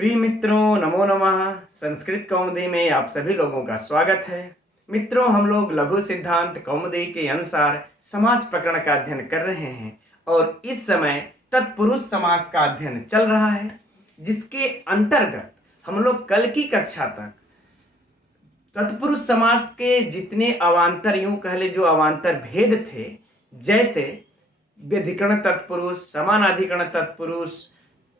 प्रिय मित्रों, नमो नमः। संस्कृत कौमुदी में आप सभी लोगों का स्वागत है। मित्रों, हम लोग लघु सिद्धांत कौमुदी के अनुसार समास प्रकरण का अध्ययन कर रहे हैं और इस समय तत्पुरुष समास का अध्ययन चल रहा है, जिसके अंतर्गत हम लोग कल की कक्षा तक तत्पुरुष समास के जितने अवान्तर, यूं कह ले जो अवान्तर भेद थे, जैसे व्यधिकरण तत्पुरुष, समानाधिकरण तत्पुरुष,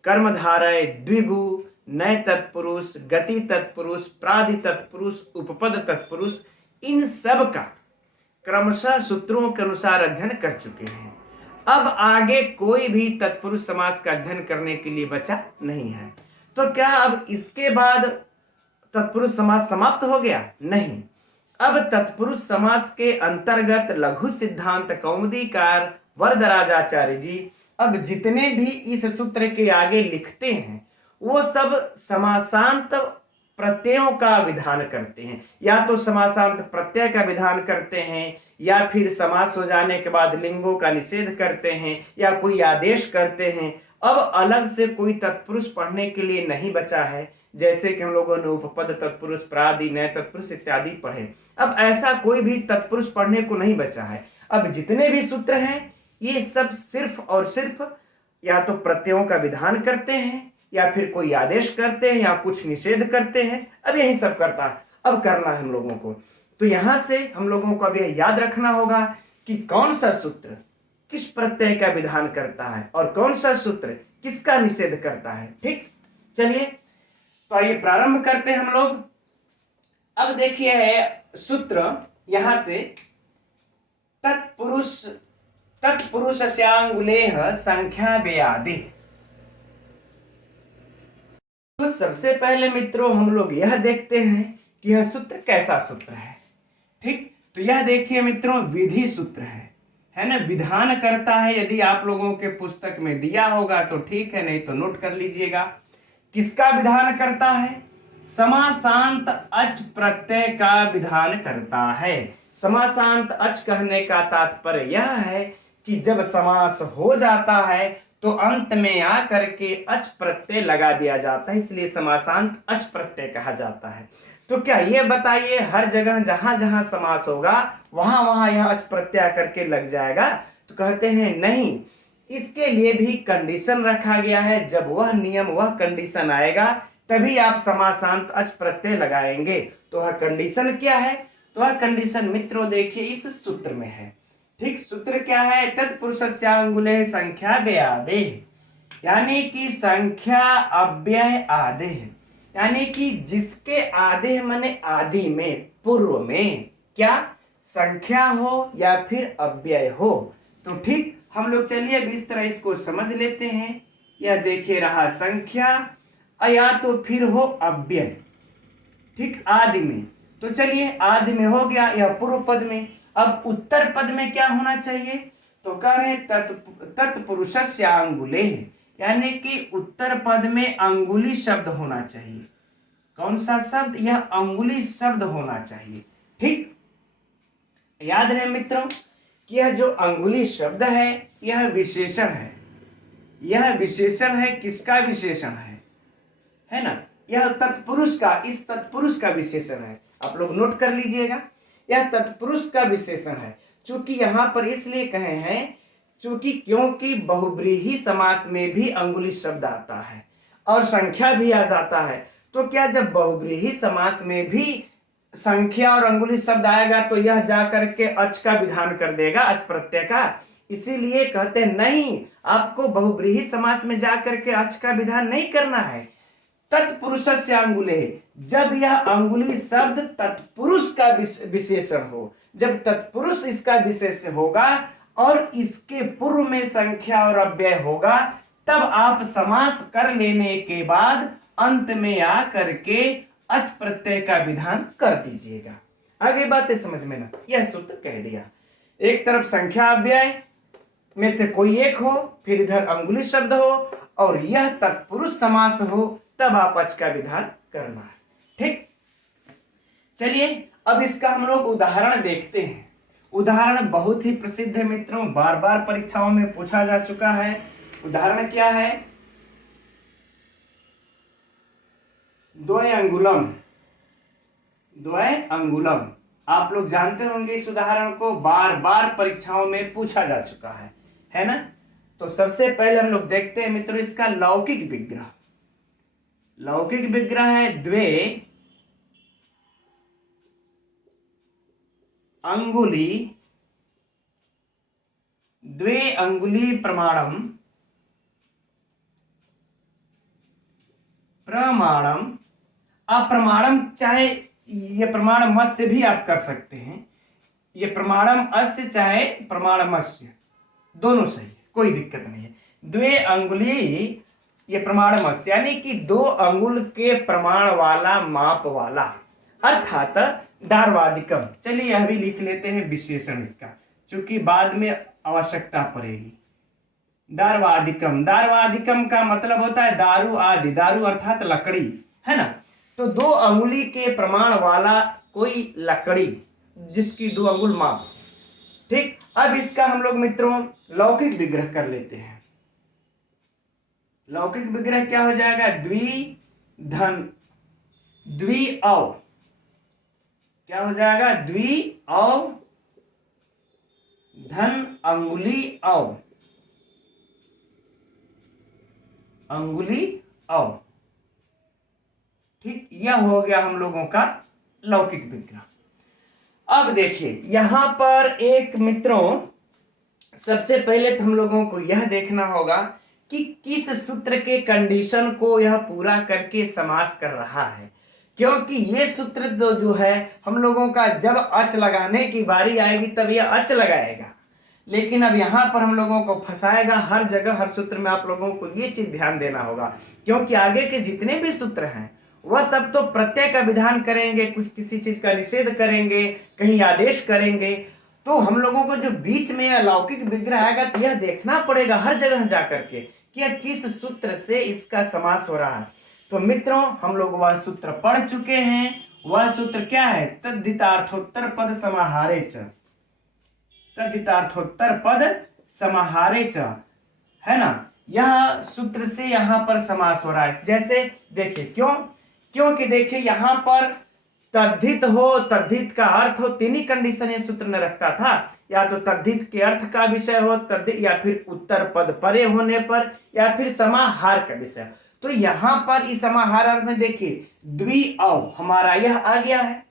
कर्मधारय, द्विगु, नए तत्पुरुष, गति तत्पुरुष, प्रादि तत्पुरुष, उपपद तत्पुरुष, इन सब का क्रमशः सूत्रों के अनुसार अध्ययन कर चुके हैं। अब आगे कोई भी तत्पुरुष समास का अध्ययन करने के लिए बचा नहीं है। तो क्या अब इसके बाद तत्पुरुष समास समाप्त हो गया? नहीं। अब तत्पुरुष समास के अंतर्गत लघु सिद्धांत कौमुदीकार वरदराजाचार्य जी अब जितने भी इस सूत्र के आगे लिखते हैं वो सब समासांत प्रत्ययों का विधान करते हैं। या तो समासांत प्रत्यय का विधान करते हैं, या फिर समास हो जाने के बाद लिंगों का निषेध करते हैं, या कोई आदेश करते हैं। अब अलग से कोई तत्पुरुष पढ़ने के लिए नहीं बचा है, जैसे कि हम लोगों ने उपपद तत्पुरुष, प्रादि, नए तत्पुरुष इत्यादि पढ़े। अब ऐसा कोई भी तत्पुरुष पढ़ने को नहीं बचा है। अब जितने भी सूत्र हैं ये सब सिर्फ और सिर्फ या तो प्रत्ययों का विधान करते हैं, या फिर कोई आदेश करते हैं, या कुछ निषेध करते हैं। अब यही सब अब करना है हम लोगों को। तो यहां से हम लोगों को अब यह याद रखना होगा कि कौन सा सूत्र किस प्रत्यय का विधान करता है और कौन सा सूत्र किसका निषेध करता है। ठीक, चलिए तो आइए प्रारंभ करते हैं हम लोग। अब देखिए है सूत्र यहां से तत्पुरुषस्यांगुलेह संख्या व्याधि। तो सबसे पहले मित्रों हम लोग यह देखते हैं कि यह सूत्र कैसा सूत्र है। ठीक, तो यह देखिए मित्रों विधि सूत्र है ना, विधान करता है। यदि आप लोगों के पुस्तक में दिया होगा तो ठीक है, नहीं तो नोट कर लीजिएगा। किसका विधान करता है? समासांत अच प्रत्यय का विधान करता है। समासांत अच कहने का तात्पर्य यह है कि जब समास हो जाता है तो अंत में आकर के अच प्रत्यय लगा दिया जाता है, इसलिए समासांत अच प्रत्यय कहा जाता है। तो क्या ये बताइए हर जगह जहां जहां समास होगा वहां वहां यह अच प्रत्यय करके लग जाएगा? तो कहते हैं नहीं, इसके लिए भी कंडीशन रखा गया है। जब वह नियम, वह कंडीशन आएगा तभी आप समासांत अच प्रत्यय लगाएंगे। तो वह कंडीशन क्या है? तो वह कंडीशन मित्रों देखिए इस सूत्र में है। ठीक, सूत्र क्या है? तत्पुरुषस्यांगुले संख्या व्यादेः, यानी कि संख्या अव्यय आदेः, यानी कि जिसके आदेः माने आदि में, पूर्व में क्या संख्या हो या फिर अव्यय हो। तो ठीक, हम लोग चलिए अब इस तरह इसको समझ लेते हैं। यह देखिए रहा संख्या या तो फिर हो अव्यय। ठीक, आदि में। तो चलिए आदि में हो गया, यह पूर्व पद में। अब उत्तर पद में क्या होना चाहिए? तो कह रहे तत्पुरुषस्य अंगुलेः, यानी कि उत्तर पद में अंगुली शब्द होना चाहिए। कौन सा शब्द? यह अंगुली शब्द होना चाहिए। ठीक, याद रहे मित्रों कि यह जो अंगुली शब्द है यह विशेषण है। यह विशेषण है, किसका विशेषण है ना? यह तत्पुरुष का, इस तत्पुरुष का विशेषण है। आप लोग नोट कर लीजिएगा, यह तत्पुरुष का विशेषण है। चूंकि यहां पर इसलिए कहे हैं क्योंकि बहुब्रीहि समास में भी अंगुली शब्द आता है और संख्या भी आ जाता है। तो क्या जब बहुब्रीहि समास में भी संख्या और अंगुली शब्द आएगा तो यह जाकर के अच का विधान कर देगा, अच प्रत्यय का। इसीलिए कहते हैं नहीं, आपको बहुब्रीहि समास में जाकर के अच का विधान नहीं करना है। तत्पुरुषस्य अंगुलेः, जब यह अंगुली शब्द तत्पुरुष का विशेषण हो, जब तत्पुरुष इसका विशेषण होगा और इसके पूर्व में संख्या और अव्यय होगा, तब आप समास कर लेने के बाद अंत में आकर के अच प्रत्यय का विधान कर दीजिएगा। आगे बातें समझ में ना, यह सूत्र कह दिया। एक तरफ संख्या अव्यय में से कोई एक हो, फिर इधर अंगुली शब्द हो और यह तत्पुरुष समास हो, तब आप अच का विधान करना है। ठीक, चलिए अब इसका हम लोग उदाहरण देखते हैं। उदाहरण बहुत ही प्रसिद्ध है मित्रों, बार बार परीक्षाओं में पूछा जा चुका है। उदाहरण क्या है? द्वय अंगुलम, द्वय अंगुलम। आप लोग जानते होंगे इस उदाहरण को, बार बार परीक्षाओं में पूछा जा चुका है ना। तो सबसे पहले हम लोग देखते हैं मित्रों इसका लौकिक विग्रह। लौकिक विग्रह है द्वे अंगुली, द्वे अंगुली प्रमाणम, प्रमाणम अप्रमाणम, चाहे ये प्रमाण मत से भी आप कर सकते हैं, ये प्रमाणम अस्य चाहे प्रमाणमस्य, दोनों सही है, कोई दिक्कत नहीं है। द्वे अंगुली ये प्रमाणमस्य यानी कि 2 अंगुल के प्रमाण वाला, माप वाला, अर्थात दार्वादिकम। चलिए यह भी लिख लेते हैं विशेषण इसका, क्योंकि बाद में आवश्यकता पड़ेगी। दार्वादिकम, दार्वादिकम का मतलब होता है दारू आदि, दारू अर्थात लकड़ी, है ना। तो 2 अंगुली के प्रमाण वाला कोई लकड़ी जिसकी 2 अंगुल माप। ठीक, अब इसका हम लोग मित्रों लौकिक विग्रह कर लेते हैं। लौकिक विग्रह क्या हो जाएगा? द्विधन, द्वि अव, क्या हो जाएगा? द्वि अव धन अंगुली अव, अंगुली अव। ठीक, यह हो गया हम लोगों का लौकिक विग्रह। अब देखिए यहां पर एक मित्रों, सबसे पहले तो हम लोगों को यह देखना होगा कि किस सूत्र के कंडीशन को यह पूरा करके समास कर रहा है, क्योंकि ये सूत्र तो जो है हम लोगों का जब अच लगाने की बारी आएगी तब यह अच लगाएगा, लेकिन अब यहां पर हम लोगों को फंसाएगा। हर जगह हर सूत्र में आप लोगों को ये चीज ध्यान देना होगा, क्योंकि आगे के जितने भी सूत्र हैं वह सब तो प्रत्यय का विधान करेंगे, कुछ किसी चीज का निषेध करेंगे, कहीं आदेश करेंगे। तो हम लोगों को जो बीच में अलौकिक विग्रह आएगा तो यह देखना पड़ेगा हर जगह जाकर के कि यह किस सूत्र से इसका समास हो रहा है। तो मित्रों हम लोग वह सूत्र पढ़ चुके हैं। वह सूत्र क्या है? तद्धितार्थोत्तर पद समाहारे च, तद्धितार्थोत्तर पद समाहारे च, है ना। यह सूत्र से यहां पर समास हो रहा है। जैसे देखिए क्यों, क्योंकि देखिए यहां पर तद्धित हो, तद्धित का अर्थ हो, 3 ही कंडीशन ये सूत्र ने रखता था। या तो तद्धित के अर्थ का विषय हो, तद्धित, या फिर उत्तर पद परे होने पर, या फिर समाहार का विषय। तो यहां पर इस समाहार अर्थ में देखिए द्वि अव हमारा यह आ गया है,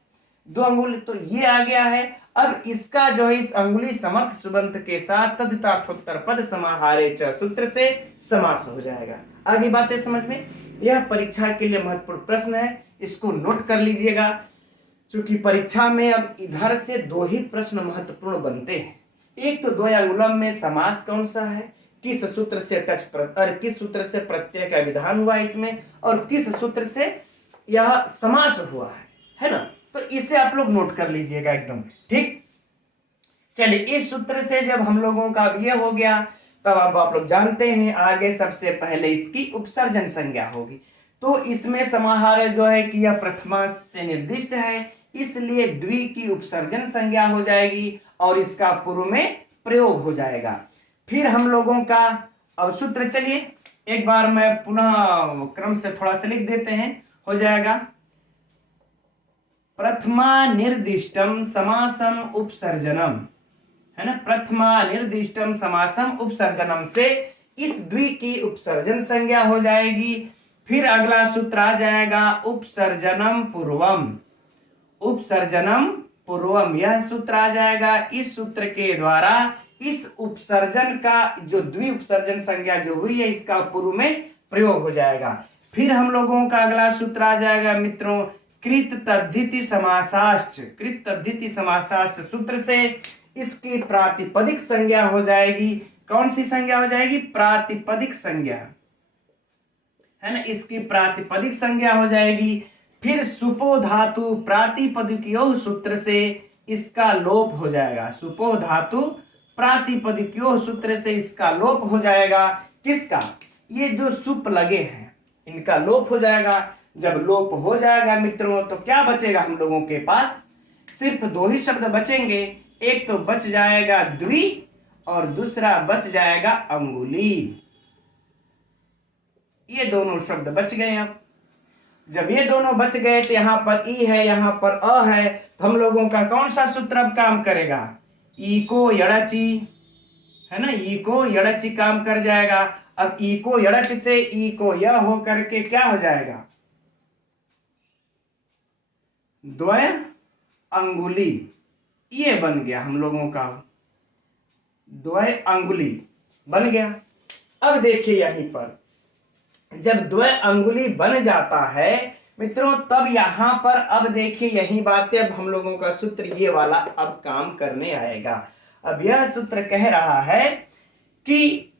2 अंगुल, तो ये आ गया है। अब इसका जो है इस अंगुली समर्थ सुबंत के साथ तद्धितार्थोत्तर पद समाहारे च सूत्र से समास हो जाएगा। आगे बातें समझ में। यह परीक्षा के लिए महत्वपूर्ण प्रश्न है, इसको नोट कर लीजिएगा, क्योंकि परीक्षा में अब इधर से 2 ही प्रश्न महत्वपूर्ण बनते हैं। एक तो द्वय अंगुलम में समास कौन सा है, किस सूत्र से टच और किस सूत्र से प्रत्यय का विधान हुआ इसमें, और किस सूत्र से यह समास हुआ है ना। तो इसे आप लोग नोट कर लीजिएगा एकदम। ठीक, चलिए इस सूत्र से जब हम लोगों का ये हो गया, तब अब आप लोग जानते हैं आगे सबसे पहले इसकी उपसर्जन संज्ञा होगी। तो इसमें समाहार जो है कि यह प्रथमा से निर्दिष्ट है, इसलिए द्वि की उपसर्जन संज्ञा हो जाएगी और इसका पूर्व में प्रयोग हो जाएगा। फिर हम लोगों का अब सूत्र, चलिए एक बार मैं पुनः क्रम से थोड़ा सा लिख देते हैं, हो जाएगा। प्रथमा निर्दिष्टम समासम उपसर्जनम, है ना। प्रथमा निर्दिष्टम समासम उपसर्जनम से इस द्वि की उपसर्जन संज्ञा हो जाएगी। फिर अगला सूत्र आ जाएगा उपसर्जनम पूर्वम, उपसर्जनम पूर्वम, यह सूत्र आ जाएगा। इस सूत्र के द्वारा इस उपसर्जन का जो द्वि उपसर्जन संज्ञा जो हुई है इसका पूर्व में प्रयोग हो जाएगा। फिर हम लोगों का अगला सूत्र आ जाएगा मित्रों कृत तद्धिति समासाश्च, कृत तद्धिति समासाश्च सूत्र से इसकी प्रातिपदिक संज्ञा हो जाएगी। कौन सी संज्ञा हो जाएगी? प्रातिपदिक संज्ञा, है ना, इसकी प्रातिपदिक संज्ञा हो जाएगी। फिर सुपो धातु प्रातिपदिकयोः सूत्र से इसका लोप हो जाएगा। सुपो धातु प्रातिपदिकयोः सूत्र से इसका लोप हो जाएगा। किसका? ये जो सुप लगे हैं इनका लोप हो जाएगा। जब लोप हो जाएगा मित्रों तो क्या बचेगा हम लोगों के पास? सिर्फ 2 ही शब्द बचेंगे। एक तो बच जाएगा द्वि और दूसरा बच जाएगा अंगुली। ये दोनों शब्द बच गए। अब जब ये दोनों बच गए तो यहाँ पर ई है, यहाँ पर अ है, तो हम लोगों का कौन सा सूत्र अब काम करेगा? ई को यड़ची, है ना, ई को यड़ची काम कर जाएगा। अब ई को यड़च से ई को य हो करके क्या हो जाएगा? द्वय अंगुली, ये बन गया हम लोगों का द्वय अंगुली बन गया। अब देखिए यहीं पर जब द्वय अंगुली बन जाता है मित्रों, तब यहां पर अब देखिए यही बातें, अब हम लोगों का सूत्र ये वाला अब काम करने आएगा। अब यह सूत्र कह रहा है कि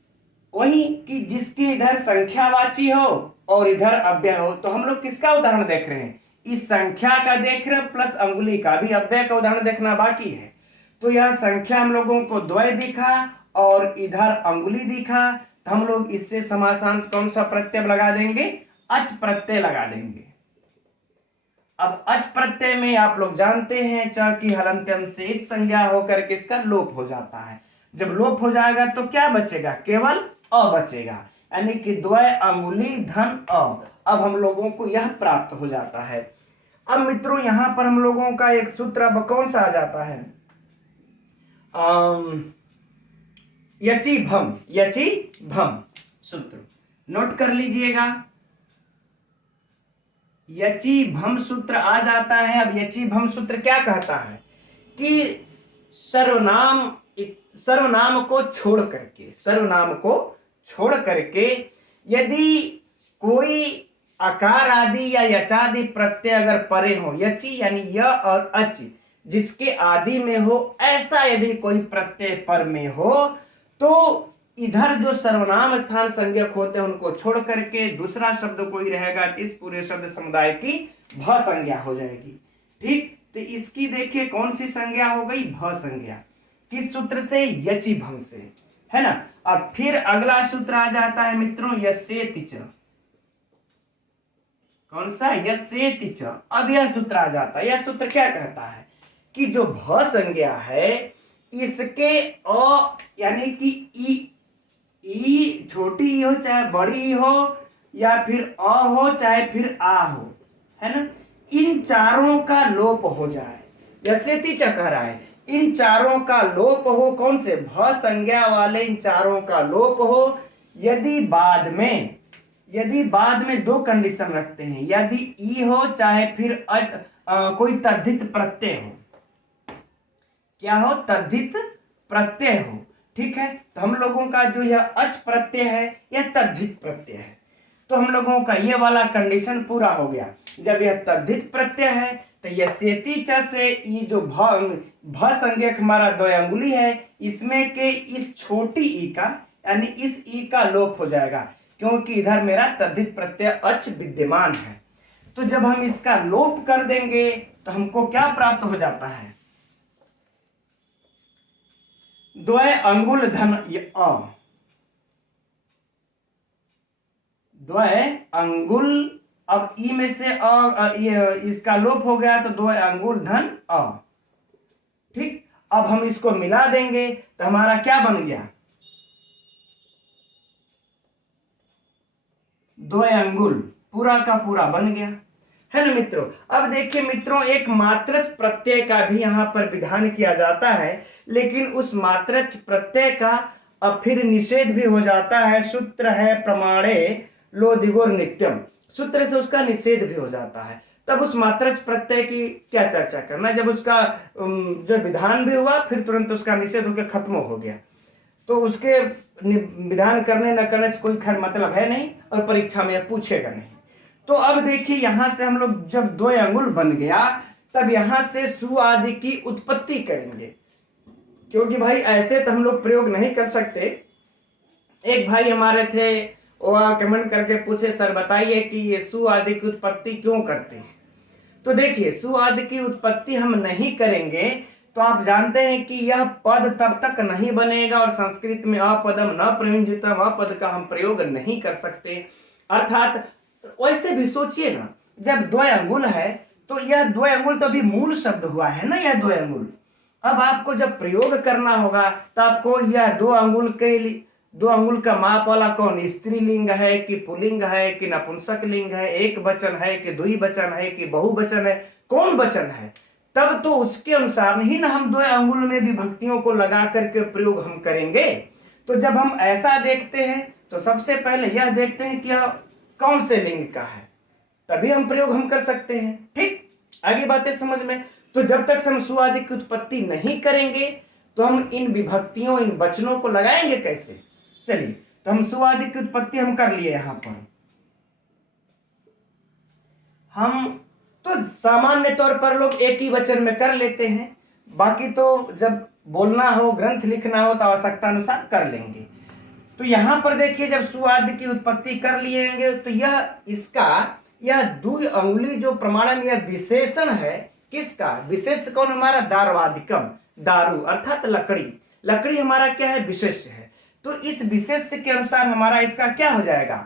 वही कि जिसकी इधर संख्यावाची हो और इधर अव्यय हो, तो हम लोग किसका उदाहरण देख रहे हैं? इस संख्या का देख रहे हैं, प्लस अंगुली का भी अव्यय का उदाहरण देखना बाकी है। तो यह संख्या हम लोगों को द्वय दिखा और इधर अंगुली दिखा, तो हम लोग इससे समासांत कौन सा प्रत्यय लगा देंगे? अच प्रत्यय लगा देंगे। अब अच प्रत्यय में आप लोग जानते हैं च की हलंत्यम से इत संज्ञा होकर के इसका लोप हो जाता है। जब लोप हो जाएगा तो क्या बचेगा? केवल अ बचेगा, यानी कि द्वय अंगुली धन अ। अब हम लोगों को यह प्राप्त हो जाता है। अब मित्रों यहां पर हम लोगों का एक सूत्र अब कौन सा आ जाता है? यची भम सूत्र नोट कर लीजिएगा। यची भम सूत्र आ जाता है। अब यची भम सूत्र क्या कहता है कि सर्वनाम को छोड़ करके यदि कोई आकार आदि या यचादि प्रत्यय अगर परे हो, यची यानी य और अच जिसके आदि में हो, ऐसा यदि कोई प्रत्यय पर में हो, तो इधर जो सर्वनाम स्थान संज्ञक होते हैं उनको छोड़ करके दूसरा शब्द कोई रहेगा, इस पूरे शब्द समुदाय की भ संज्ञा हो जाएगी। ठीक, तो इसकी देखिए कौन सी संज्ञा हो गई? भ संज्ञा। किस सूत्र से? यची भम से, है ना। अब फिर अगला सूत्र आ जाता है मित्रों यस्येति च। कौन सा? यस्येति च। अब यह सूत्र आ जाता है। यह सूत्र क्या कहता है कि जो भ संज्ञा है इसके अ यानी कि ई छोटी ई हो चाहे बड़ी ई हो, या फिर अ हो चाहे फिर आ हो, है ना, इन चारों का लोप हो जाए। यस्येति च कह रहा है इन चारों का लोप हो। कौन से? भ संज्ञा वाले इन चारों का लोप हो। यदि बाद में दो कंडीशन रखते हैं, यदि ई हो चाहे फिर कोई तद्धित प्रत्यय हो। क्या हो? तद्धित प्रत्यय हो। ठीक है, तो हम लोगों का जो यह अच प्रत्यय है यह तद्धित प्रत्यय है। तो हम लोगों का ये वाला कंडीशन पूरा हो गया। जब यह तद्धित प्रत्यय है तो यस्येति च से ये जो भ संज्ञक हमारा द्वय अंगुली है, इसमें के इस छोटी ई का यानी इस ई का लोप हो जाएगा, क्योंकि इधर मेरा तद्धित प्रत्यय अच विद्यमान है। तो जब हम इसका लोप कर देंगे तो हमको क्या प्राप्त हो जाता है? द्वय अंगुल धन अ। द्वय अंगुल, अब ई में से इसका लोप हो गया तो द्वय अंगुल धन अ। ठीक, अब हम इसको मिला देंगे तो हमारा क्या बन गया? द्वय अंगुल पूरा का पूरा बन गया, है ना मित्रों। अब देखिए मित्रों एक मात्रच प्रत्यय का भी यहां पर विधान किया जाता है, लेकिन उस मात्रच प्रत्यय का अब फिर निषेध भी हो जाता है। सूत्र है प्रमाणे लोदिगोर नित्यम, सूत्र से उसका निषेध भी हो जाता है। तब उस मात्रच प्रत्यय की क्या चर्चा करना, जब उसका जो विधान भी हुआ फिर तुरंत उसका निषेध होकर खत्म हो गया, तो उसके विधान करने न करने से कोई खैर मतलब है नहीं और परीक्षा में पूछेगा नहीं। तो अब देखिए यहां से हम लोग जब द्वय अंगुल बन गया तब यहां से सु आदि की उत्पत्ति करेंगे, क्योंकि भाई ऐसे तो हम लोग प्रयोग नहीं कर सकते। एक भाई हमारे थे वो कमेंट करके पूछे सर बताइए कि ये सु आदि की उत्पत्ति क्यों करते हैं। तो देखिए सु आदि की उत्पत्ति हम नहीं करेंगे तो आप जानते हैं कि यह पद तब तक नहीं बनेगा, और संस्कृत में अपदम न प्रयुंजितम, अपद का हम प्रयोग नहीं कर सकते। अर्थात वैसे भी सोचिए ना, जब द्वय अंगुल है तो यह द्वय अंगुल तो अभी मूल शब्द हुआ है ना, यह द्वय अंगुल। अब आपको जब प्रयोग करना होगा तो आपको यह दो अंगुल के दो अंगुल का माप वाला कौन, स्त्रीलिंग है कि पुल्लिंग है कि नपुंसक लिंग है, एक वचन है कि द्विवचन है कि बहुवचन है, कौन वचन है, तब तो उसके अनुसार ही ना हम दो अंगुल में विभक्तियों को लगा करके प्रयोग हम करेंगे। तो जब हम ऐसा देखते हैं तो सबसे पहले यह देखते हैं कि यह कौन से लिंग का है, तभी हम प्रयोग हम कर सकते हैं। ठीक, आगे बातें समझ में। तो जब तक हम सुआदि की उत्पत्ति नहीं करेंगे तो हम इन विभक्तियों, इन वचनों को लगाएंगे कैसे। चलिए, तो हम सुआदि की उत्पत्ति हम कर लिए। यहां पर हम तो सामान्य तौर पर लोग एक ही वचन में कर लेते हैं, बाकी तो जब बोलना हो, ग्रंथ लिखना हो तो आवश्यकता अनुसार कर लेंगे। तो यहां पर देखिए, जब सुआदि की उत्पत्ति कर लिएंगे तो यह द्वि अंगुली जो प्रमाणन, यह विशेषण है किसका, विशेष कौन, हमारा दारवादिकम, दारू अर्थात लकड़ी, लकड़ी हमारा क्या है, विशेष है। तो इस विशेष के अनुसार हमारा इसका क्या हो जाएगा,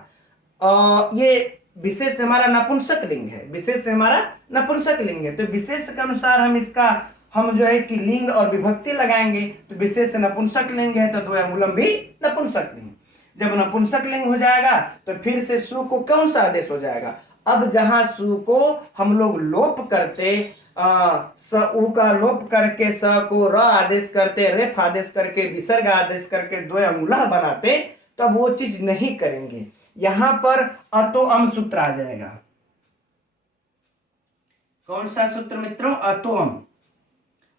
ये विशेष हमारा नपुंसक लिंग है, विशेष हमारा नपुंसक लिंग है। तो विशेष के अनुसार हम जो है कि लिंग और विभक्ति लगाएंगे। तो विशेष नपुंसक लिंग है तो दो अंगुलम भी नपुंसक लिंग। जब नपुंसक लिंग हो जाएगा तो फिर से सु को कौन सा आदेश हो जाएगा, अब जहां सु को हम लोग लोप करते, स उ का लोप करके स को र आदेश करते, रेफ आदेश करके, विसर्ग आदेश करके दो अंगुला बनाते, तब वो चीज नहीं करेंगे। यहां पर अतो अम सूत्र आ जाएगा। कौन सा सूत्र मित्रों, अतो अम।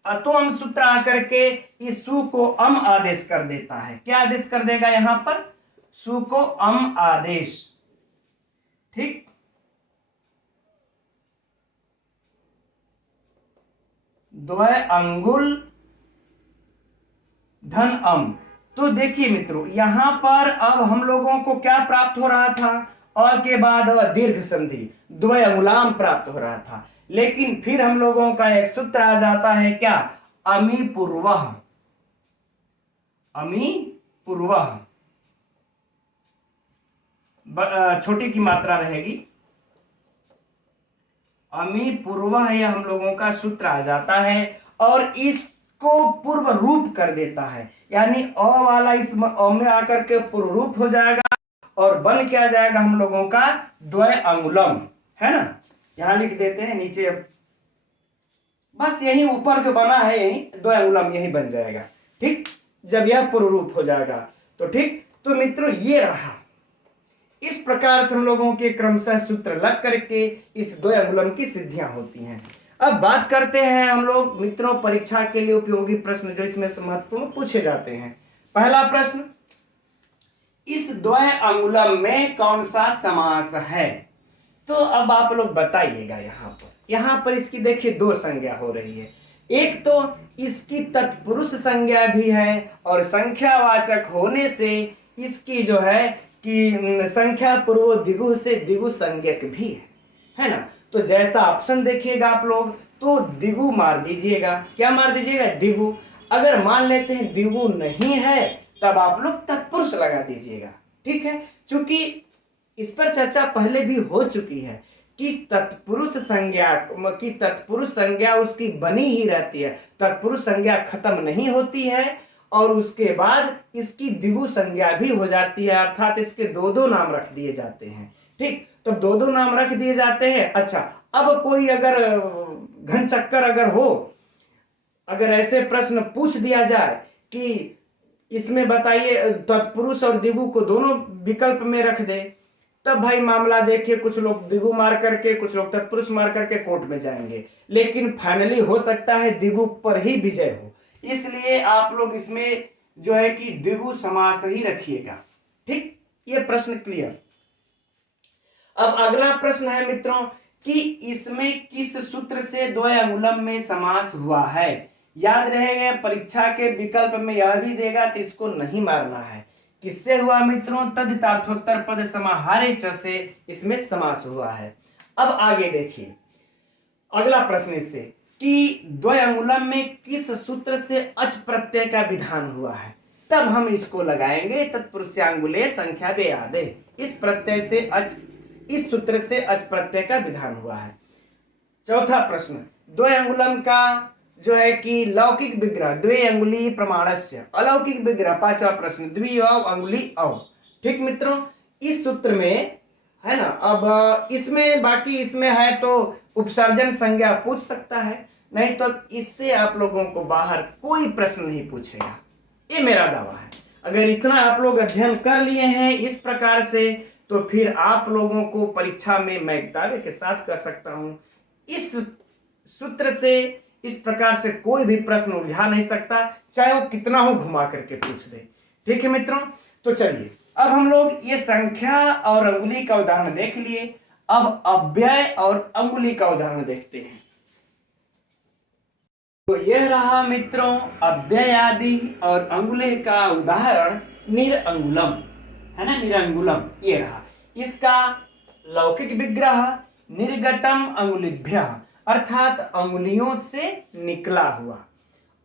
अतो अम सूत्र आकर के इस सु को अम आदेश कर देता है। क्या आदेश कर देगा, यहां पर सु को अम आदेश। ठीक, द्वय अंगुल धन अम। तो देखिए मित्रों, यहां पर अब हम लोगों को क्या प्राप्त हो रहा था, अ के बाद दीर्घ संधि द्वय अंगुलाम प्राप्त हो रहा था, लेकिन फिर हम लोगों का एक सूत्र आ जाता है, क्या, अमी पूर्वः, अमी पूर्वः, छोटी की मात्रा रहेगी, अमी पूर्वः, यह हम लोगों का सूत्र आ जाता है और इसको पूर्व रूप कर देता है। यानी अ वाला इस अ में आकर के पूर्व रूप हो जाएगा और बन क्या जाएगा हम लोगों का द्वय अंगुलम, है ना। यहां लिख देते हैं नीचे, अब बस यही ऊपर जो बना है यही द्वय अंगुलम यही बन जाएगा। ठीक, जब यह पूर्व रूप हो जाएगा तो ठीक। तो मित्रों ये रहा, इस प्रकार से हम लोगों के क्रमशः सूत्र लग करके इस द्वय अंगुलम की सिद्धियां होती हैं। अब बात करते हैं हम लोग मित्रों परीक्षा के लिए उपयोगी प्रश्न जो इसमें से महत्वपूर्ण पूछे जाते हैं। पहला प्रश्न, इस द्वय अंगुलम में कौन सा समास है। तो अब आप लोग बताइएगा। यहां पर इसकी देखिए दो संज्ञा हो रही है, एक तो इसकी तत्पुरुष संज्ञा भी है और संख्यावाचक होने से इसकी जो है कि संख्या पूर्व द्विगु से द्विगु संज्ञक भी है ना। तो जैसा ऑप्शन देखिएगा आप लोग, तो द्विगु मार दीजिएगा। क्या मार दीजिएगा, द्विगु। अगर मान लेते हैं द्विगु नहीं है तब आप लोग तत्पुरुष लगा दीजिएगा। ठीक है, चूंकि इस पर चर्चा पहले भी हो चुकी है कि तत्पुरुष संज्ञा उसकी बनी ही रहती है, तत्पुरुष संज्ञा खत्म नहीं होती है और उसके बाद इसकी द्विगु संज्ञा भी हो जाती है, अर्थात इसके दो दो नाम रख दिए जाते हैं। ठीक, तो दो दो नाम रख दिए जाते हैं। अच्छा, अब कोई अगर घन चक्कर अगर हो, अगर ऐसे प्रश्न पूछ दिया जाए कि इसमें बताइए तत्पुरुष और द्विगु को दोनों विकल्प में रख दे, तब भाई मामला देखिए, कुछ लोग द्विगु मार करके, कुछ लोग तत्पुरुष मार करके कोर्ट में जाएंगे, लेकिन फाइनली हो सकता है द्विगु पर ही विजय हो। इसलिए आप लोग इसमें जो है कि द्विगु समास ही रखिएगा। ठीक, ये प्रश्न क्लियर। अब अगला प्रश्न है मित्रों कि इसमें किस सूत्र से द्वय अंगुलम में समास हुआ है। याद रहेगा, परीक्षा के विकल्प में यह भी देगा तो इसको नहीं मारना है। किससे हुआ मित्रों, तदितार्थोत्तर पद समाहारे च से इसमें समास हुआ है। अब आगे देखिए अगला प्रश्न इससे कि द्वय अंगुलम में किस सूत्र से अच प्रत्यय का विधान हुआ है, तब हम इसको लगाएंगे। तत्पुरुषांगुले संख्या बेयादे, इस प्रत्यय से अच, इस सूत्र से अच प्रत्यय का विधान हुआ है। चौथा प्रश्न, द्वय अंगुलम का जो है कि लौकिक विग्रह द्वे अंगुली प्रमाणस्य, अलौकिक विग्रह पांचवा प्रश्न द्विअव अंगुली अव। ठीक मित्रों, इस सूत्र में है ना। अब इसमें बाकी इसमें है तो उपसर्जन संज्ञा पूछ सकता है, नहीं तो इससे आप लोगों को बाहर कोई प्रश्न नहीं पूछेगा, ये मेरा दावा है। अगर इतना आप लोग अध्ययन कर लिए हैं इस प्रकार से, तो फिर आप लोगों को परीक्षा में मैं दावे के साथ कर सकता हूं, इस सूत्र से इस प्रकार से कोई भी प्रश्न उलझा नहीं सकता, चाहे वो कितना हो घुमा करके पूछ दे। ठीक है मित्रों, तो चलिए अब हम लोग ये संख्या और अंगुली का उदाहरण देख लिए, अब अव्यय और अंगुली का उदाहरण देखते हैं। तो यह रहा मित्रों अव्यय आदि और अंगुली का उदाहरण निरअंगुलम, है ना, निरअंगुलम ये रहा। इसका लौकिक विग्रह निर्गतम अंगुलिभ्य, अर्थात अंगुलियों से निकला हुआ।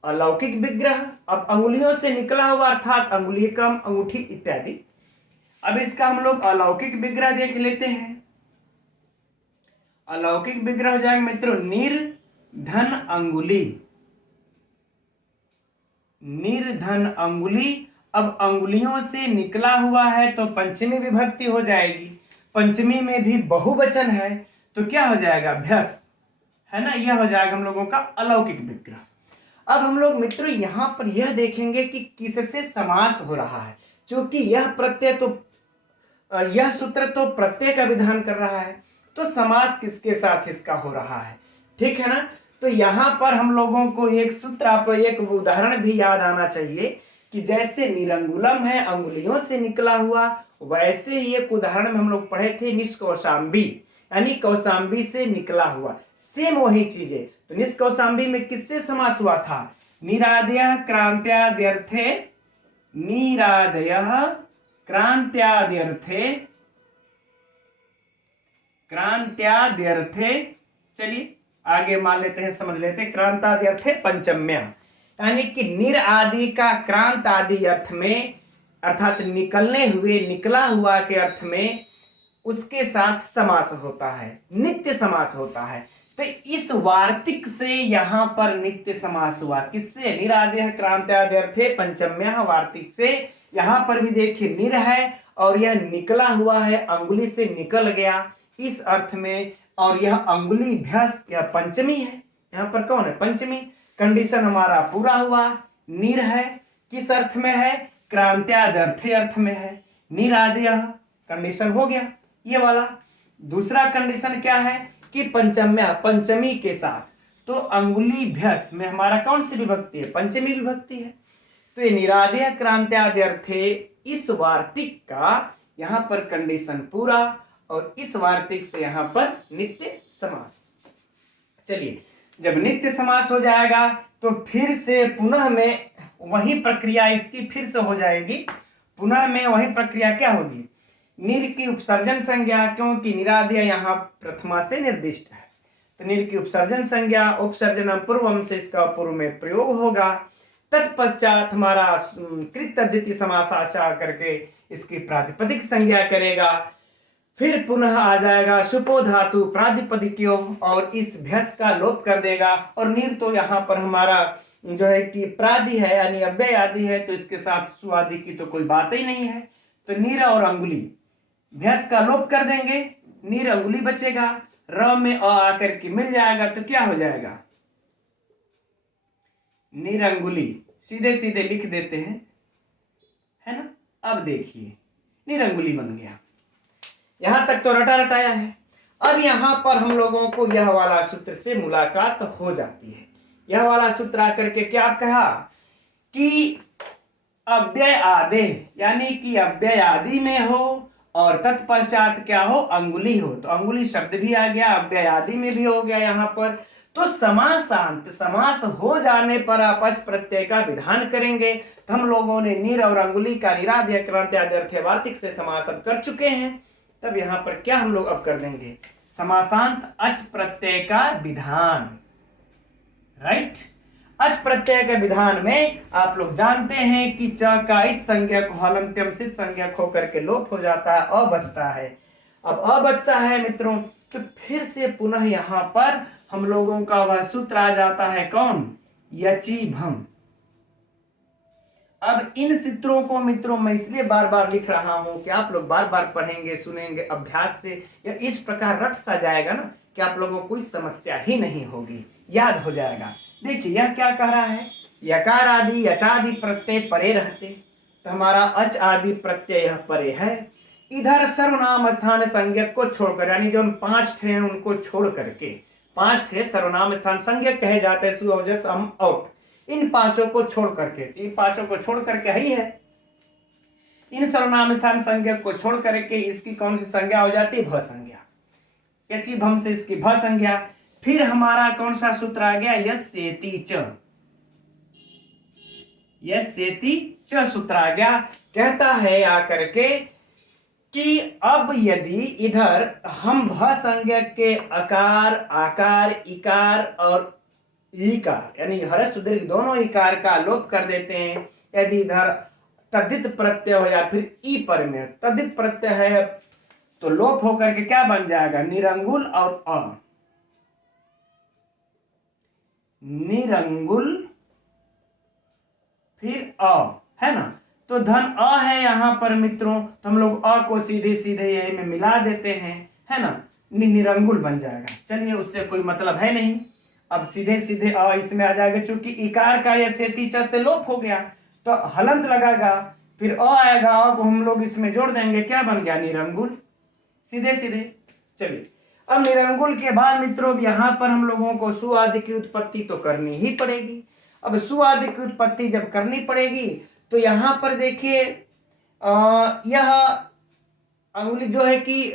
अलौकिक विग्रह, अब अंगुलियों से निकला हुआ अर्थात अंगुलिकम, अंगूठी इत्यादि। अब इसका हम लोग अलौकिक विग्रह देख लेते हैं। अलौकिक विग्रह हो जाएगा मित्रों निर्धन अंगुली, निर्धन अंगुली। अब अंगुलियों से निकला हुआ है तो पंचमी विभक्ति हो जाएगी, पंचमी में भी बहुवचन है तो क्या हो जाएगा भ्यस, है ना, यह हो जाएगा हम लोगों का अलौकिक विग्रह। अब हम लोग मित्रों यहां पर यह देखेंगे कि किससे समास हो रहा है, क्योंकि यह प्रत्यय तो यह सूत्र तो प्रत्यय का विधान कर रहा है, तो समास किसके साथ इसका हो रहा है। ठीक है ना, तो यहां पर हम लोगों को एक सूत्र, आप एक उदाहरण भी याद आना चाहिए कि जैसे निरंगुलम है अंगुलियों से निकला हुआ, वैसे ही एक उदाहरण में हम लोग पढ़े थे निष्कौशाम्बी, यानी कौशाम्बी से निकला हुआ, सेम वही चीजें। तो निष्कौशाम्बी में किससे समास हुआ था, निरादयः क्रांत्याद्यर्थे, निरादयः क्रांत्याद्यर्थे, क्रांत्याद्यर्थे। चलिए आगे मान लेते हैं, समझ लेते हैं। क्रांताद्यर्थे पंचम्या, यानी कि निर आदि का क्रांत आदि अर्थ में, अर्थात निकलने हुए, निकला हुआ के अर्थ में उसके साथ समास होता है, नित्य समास होता है। तो इस वार्तिक से यहां पर नित्य समास हुआ, किससे, निरादेह क्रांत्याद्यर्थे पंचम्या वार्तिक से। यहां पर भी देखिए निर है और यह निकला हुआ है, अंगुली से निकल गया इस अर्थ में, और यह अंगुली भ्यस, यह पंचमी है, यहां पर कौन है, पंचमी। कंडीशन हमारा पूरा हुआ, निर है किस अर्थ में है, क्रांत्याद्यर्थे अर्थ में है, निरादेह कंडीशन हो गया ये वाला। दूसरा कंडीशन क्या है कि पंचम्या, पंचमी के साथ, तो अंगुली भ्यस में हमारा कौन सी विभक्ति है, पंचमी विभक्ति है। तो ये निरादेह क्रांत्याद्यर्थे इस वार्तिक का यहां पर कंडीशन पूरा, और इस वार्तिक से यहां पर नित्य समास। चलिए जब नित्य समास हो जाएगा तो फिर से पुनः में वही प्रक्रिया इसकी फिर से हो जाएगी, पुनः में वही प्रक्रिया क्या होगी, निर की उपसर्जन संज्ञा, क्योंकि निरादेय यहाँ प्रथमा से निर्दिष्ट है, तो निर की उपसर्जन संज्ञा, उपसर्जन पूर्वम से इसका पूर्व में प्रयोग होगा। तत्पश्चात हमारा कृत तद्धिति समास आशा करके इसकी प्रातिपदिक संज्ञा करेगा, फिर पुनः आ जाएगा सुपो धातु प्रातिपदिक्यों और इस भ्यस का लोप कर देगा, और निर तो यहाँ पर हमारा जो है कि प्रादि है यानी अव्यय आदि है, तो इसके साथ सुआदि की तो कोई बात ही नहीं है। तो निर और अंगुली भ्यस का लोप कर देंगे, निर अंगुली बचेगा, र में अ आकर के मिल जाएगा तो क्या हो जाएगा, निर अंगुली, सीधे सीधे लिख देते हैं, है ना। अब देखिए निर अंगुली बन गया, यहां तक तो रटा रटाया है। अब यहां पर हम लोगों को यह वाला सूत्र से मुलाकात हो जाती है। यह वाला सूत्र आकर के क्या कहा कि अव्यय आदेह, यानी कि अव्यय आदि में हो और तत्पश्चात क्या हो, अंगुली हो, तो अंगुली शब्द भी आ गया, अव्यय आदि में भी हो गया यहां पर। तो समासांत, समास हो जाने पर आप अच प्रत्यय का विधान करेंगे। तो हम लोगों ने निर और अंगुली का निरादेय क्रांत्याद्यर्थे वार्तिक से समास अब कर चुके हैं, तब यहां पर क्या हम लोग अब कर देंगे, समासांत अच प्रत्यय का विधान, राइट। अच प्रत्यय के विधान में आप लोग जानते हैं कि च का इत संज्ञक हलंत्यम सिद्ध संज्ञक होकर के लोप हो जाता है, अ बचता है। अब अ बचता है मित्रों, तो फिर से पुनः यहां पर हम लोगों का वह सूत्र आ जाता है, कौन, यचि भम। अब इन सूत्रों को मित्रों मैं इसलिए बार बार लिख रहा हूं कि आप लोग बार बार पढ़ेंगे, सुनेंगे, अभ्यास से या इस प्रकार रट सा जाएगा ना कि आप लोगों को कोई समस्या ही नहीं होगी, याद हो जाएगा। देखिए यह क्या कह रहा है, यकार आदि यचादि प्रत्यय परे रहते, तो हमारा अच आदि प्रत्यय यह परे है। इधर सर्वनाम स्थान संज्ञक को छोड़कर, यानी जो 5 थे उनको छोड़ करके, 5 थे सर्वनाम स्थान संज्ञक कहे जाते हैं, सु औजस अम औट, इन 5 को छोड़ करके, इन 5 को छोड़ करके ही है, इन सर्वनाम स्थान संज्ञक को छोड़ करके इसकी कौन सी संज्ञा हो जाती है, भ संज्ञा। यचि भम से इसकी भ संज्ञा। फिर हमारा कौन सा सूत्र आ गया, यस्येति च, यस्येति च सूत्र आ गया। कहता है आकर के कि अब यदि इधर हम भ संज्ञक के अकार, आकार, इकार और ईकार यानी हर्ष दीर्घ दोनों इकार का लोप कर देते हैं, यदि इधर तद्धित प्रत्यय हो या फिर ई पर में तद्धित प्रत्यय है तो लोप होकर के क्या बन जाएगा, निरंगुल और अ, निरंगुल फिर अ, है ना। तो धन अ है यहां पर मित्रों, तो हम लोग अ को सीधे सीधे यही में मिला देते हैं, है ना, निरंगुल बन जाएगा। चलिए उससे कोई मतलब है नहीं, अब सीधे सीधे अ इसमें आ जाएगा, चूंकि इकार का यस्येति च से लोप हो गया तो हलंत लगागा, फिर अ आएगा, अ को हम लोग इसमें जोड़ देंगे, क्या बन गया, निरंगुल, सीधे सीधे। चलिए अब निरंगुल के बाद मित्रों यहां पर हम लोगों को सु आदि की उत्पत्ति तो करनी ही पड़ेगी। अब सु आदि की उत्पत्ति जब करनी पड़ेगी तो यहां पर देखिए यह अंगुली जो है कि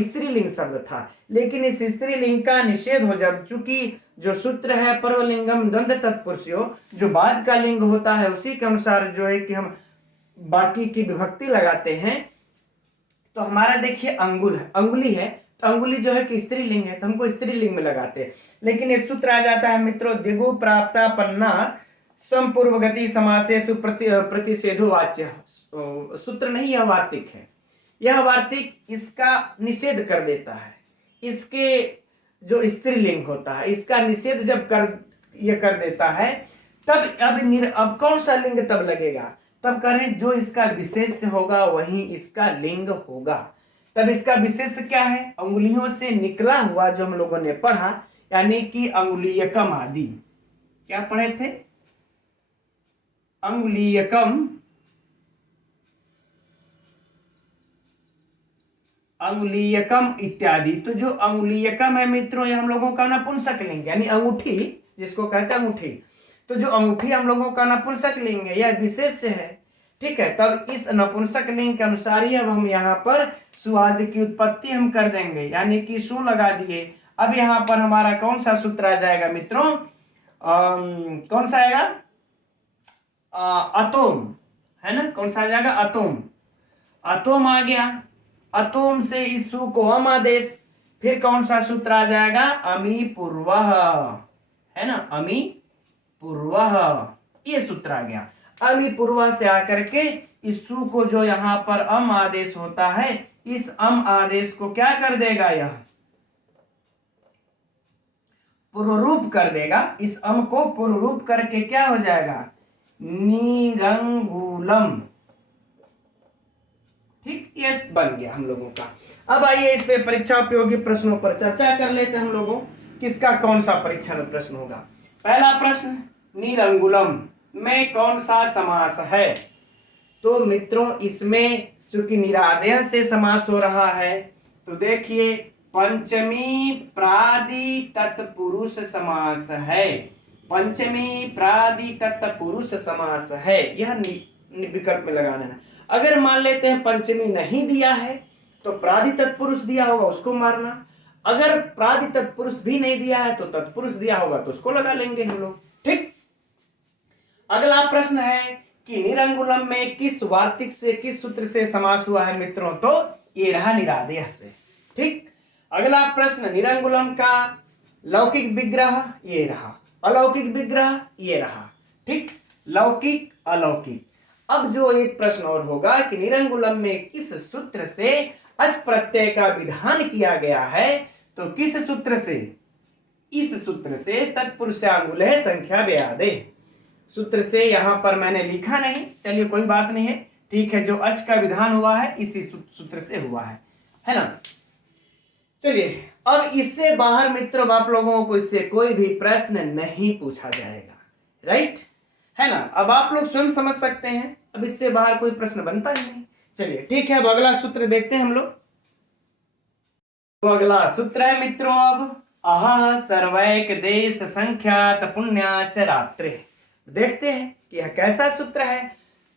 स्त्रीलिंग शब्द था, लेकिन इस स्त्रीलिंग का निषेध हो, जब चूंकि जो सूत्र है परवलिंगम द्वंद्व तत्पुरुषयो, जो बाद का लिंग होता है उसी के अनुसार जो है कि हम बाकी की विभक्ति लगाते हैं। तो हमारा देखिए अंगुल है, अंगुली है, तो अंगुली जो है कि स्त्रीलिंग है तो हमको स्त्रीलिंग में लगाते हैं। लेकिन एक सूत्र आ जाता है मित्रों, दिगु प्राप्ता पन्ना समपूर्वगति समासेषु प्रतिषेधो वाच्य, सूत्र नहीं, यह वार्तिक है, यह वार्तिक इसका निषेध कर देता है, इसके जो स्त्रीलिंग होता है इसका निषेध जब यह कर देता है तब अब कौन सा लिंग तब लगेगा, तब करें जो इसका विशेष होगा वही इसका लिंग होगा। तब इसका विशेष क्या है, अंगुलियों से निकला हुआ जो हम लोगों ने पढ़ा, यानी कि अंगुलीयकम आदि, क्या पढ़े थे, अंगुलीयकम, अंगुलीयकम इत्यादि। तो जो अंगुलीयकम है मित्रों ये हम लोगों का नपुंसक लिंग यानी अंगूठी जिसको कहते हैं अंगूठी, तो जो अंगूठी हम लोगों का नपुंसक लिंग है यह विशेष है, ठीक है। तब इस नपुंसक लिंग के अनुसार ही अब हम यहाँ पर सुआदि की उत्पत्ति हम कर देंगे, यानी कि सु लगा दिए। अब यहाँ पर हमारा कौन सा सूत्र आ जाएगा मित्रों, कौन सा आएगा, अतोम, है ना, कौन सा आ जाएगा, अतोम, अतोम आ गया। अतोम से इस सु को अम आदेश, फिर कौन सा सूत्र आ जाएगा, अमी पूर्वः, है ना, अमी पूर्वः, ये सूत्र आ गया। अमी पूर्व से आकर के इस सु को जो यहां पर अम आदेश होता है, इस अम आदेश को क्या कर देगा, यह पूर्वरूप कर देगा, इस अम को पूर्वरूप करके क्या हो जाएगा, निरंगुलम, ठीक, यस बन गया हम लोगों का। अब आइए इस पे परीक्षा उपयोगी प्रश्नों पर चर्चा कर लेते हैं हम लोगों, किसका कौन सा परीक्षा में प्रश्न होगा। पहला प्रश्न, निरंगुलम में कौन सा समास है, तो मित्रों इसमें चूंकि निरादेय से समास हो रहा है तो देखिए पंचमी प्रादि तत्पुरुष समास है, पंचमी प्रादि तत्पुरुष समास है, यह विकल्प में लगाना है। अगर मान लेते हैं पंचमी नहीं दिया है तो प्रादि तत्पुरुष दिया होगा उसको मारना, अगर प्रादि तत्पुरुष भी नहीं दिया है तो तत्पुरुष दिया होगा तो उसको लगा लेंगे हम लोग, ठीक। अगला प्रश्न है कि निरंगुलम में किस वार्तिक से किस सूत्र से समास हुआ है मित्रों, तो ये रहा निरादेय से, ठीक। अगला प्रश्न, निरंगुलम का लौकिक विग्रह ये रहा, अलौकिक विग्रह ये रहा, ठीक, लौकिक अलौकिक। अब जो एक प्रश्न और होगा कि निरंगुलम में किस सूत्र से अच प्रत्यय का विधान किया गया है, तो किस सूत्र से, इस सूत्र से तत्पुरुषांगुले संख्या व्यादे। सूत्र से यहां पर मैंने लिखा नहीं, चलिए कोई बात नहीं है, ठीक है। जो अच का विधान हुआ है इसी सूत्र से हुआ है ना। चलिए अब इससे बाहर मित्रों आप लोगों को इससे कोई भी प्रश्न नहीं पूछा जाएगा, राइट, है ना। अब आप लोग स्वयं समझ सकते हैं, अब इससे बाहर कोई प्रश्न बनता ही नहीं। चलिए ठीक है, अब अगला सूत्र देखते हैं हम लोग। तो अगला सूत्र है मित्रों अब अह सर्वैक देश संख्यात पुण्याच रात्रे। देखते हैं कि यह कैसा सूत्र है।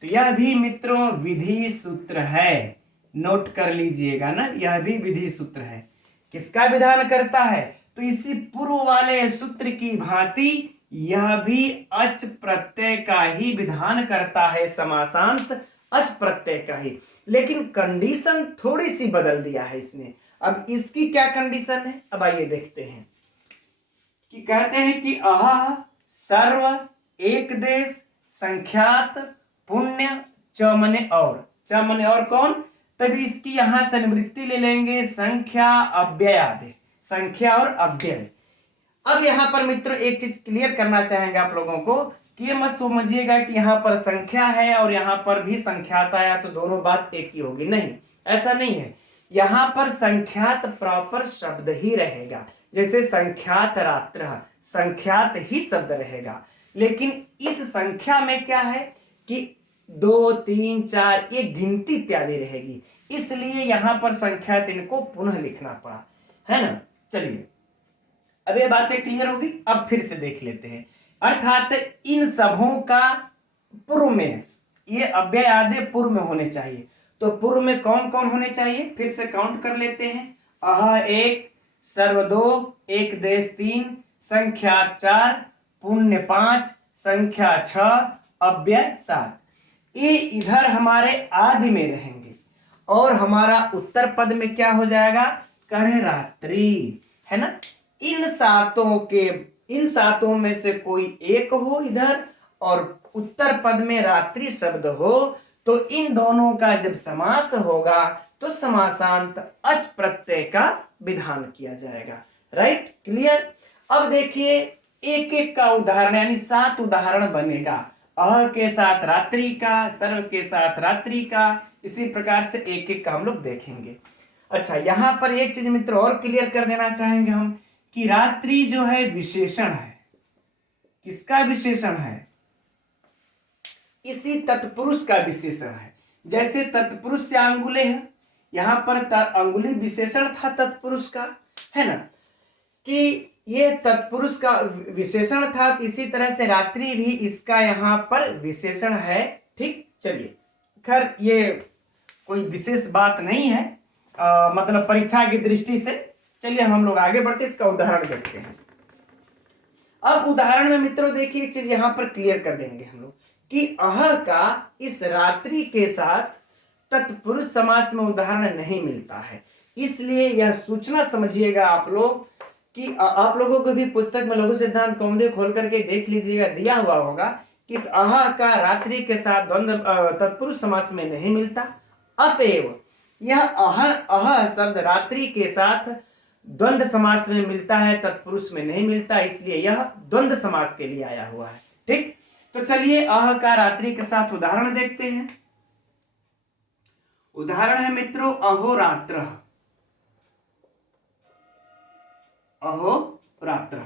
तो यह भी मित्रों विधि सूत्र है, नोट कर लीजिएगा ना, यह भी विधि सूत्र है। किसका विधान करता है? तो इसी पूर्व वाले सूत्र की भांति यह भी अच प्रत्यय का ही विधान करता है, समासांत अच प्रत्यय का ही, लेकिन कंडीशन थोड़ी सी बदल दिया है इसने। अब इसकी क्या कंडीशन है, अब आइए देखते हैं। कि कहते हैं कि अह सर्व एक देश संख्यात पुण्य च मने और कौन, तभी इसकी यहां से निवृत्ति ले लेंगे, संख्या अव्यय आदि, संख्या और अव्यय। अब यहां पर मित्रों एक चीज क्लियर करना चाहेंगे आप लोगों को कि ये मत समझिएगा कि यहां पर संख्या है और यहां पर भी संख्यात आया तो दोनों बात एक ही होगी, नहीं, ऐसा नहीं है। यहां पर संख्यात प्रॉपर शब्द ही रहेगा, जैसे संख्यात रात्र, संख्यात ही शब्द रहेगा, लेकिन इस संख्या में क्या है कि 2 3 4 ये गिनती इत्यादि रहेगी, इसलिए यहां पर संख्यात इनको पुनः लिखना पड़ा, है ना। चलिए अब ये बातें क्लियर होगी, अब फिर से देख लेते हैं। अर्थात इन सबों का पूर्व में ये अव्यय आदि पूर्व में होने चाहिए। तो पूर्व में कौन कौन होने चाहिए, फिर से काउंट कर लेते हैं। अह 1, सर्व 2, एक देश 3, संख्यात 4, पुण्य 5, संख्या 6, अव्यय 7। ये इधर हमारे आदि में रहेंगे और हमारा उत्तर पद में क्या हो जाएगा, कर रात्रि, है ना। इन सातों में से कोई एक हो इधर और उत्तर पद में रात्रि शब्द हो, तो इन दोनों का जब समास होगा तो समासांत अच प्रत्यय का विधान किया जाएगा, राइट, क्लियर। अब देखिए एक एक का उदाहरण, यानी 7 उदाहरण बनेगा, अह के साथ रात्रि का, सर्व के साथ रात्रि का, इसी प्रकार से एक एक का हम लोग देखेंगे। अच्छा यहां पर एक चीज मित्र और क्लियर कर देना चाहेंगे हम कि रात्रि जो है विशेषण है, किसका विशेषण है, इसी तत्पुरुष का विशेषण है। जैसे तत्पुरुष से अंगुले है, यहां पर अंगुली विशेषण था तत्पुरुष का, है ना, कि ये तत्पुरुष का विशेषण था, तो इसी तरह से रात्रि भी इसका यहां पर विशेषण है, ठीक। चलिए खैर ये कोई विशेष बात नहीं है, मतलब परीक्षा की दृष्टि से। चलिए हम लोग आगे बढ़ते इसका उदाहरण देखते हैं। अब उदाहरण में मित्रों देखिए एक चीज यहां पर क्लियर कर देंगे हम लोग कि अह का इस रात्रि के साथ तत्पुरुष समास में उदाहरण नहीं मिलता है, इसलिए यह सूचना समझिएगा आप लोग कि आप लोगों को भी पुस्तक में लघु सिद्धांत कौमुदी खोल करके देख लीजिएगा, दिया हुआ होगा कि इस अह का रात्रि के साथ द्वंद्व तत्पुरुष समास में नहीं मिलता, अतएव यह अह शब्द रात्रि के साथ द्वंद्व समास में मिलता है, तत्पुरुष में नहीं मिलता, इसलिए यह द्वंद्व समास के लिए आया हुआ है, ठीक। तो चलिए अह का रात्रि के साथ उदाहरण देखते हैं। उदाहरण है मित्रों अहोरात्र, अहोरात्र।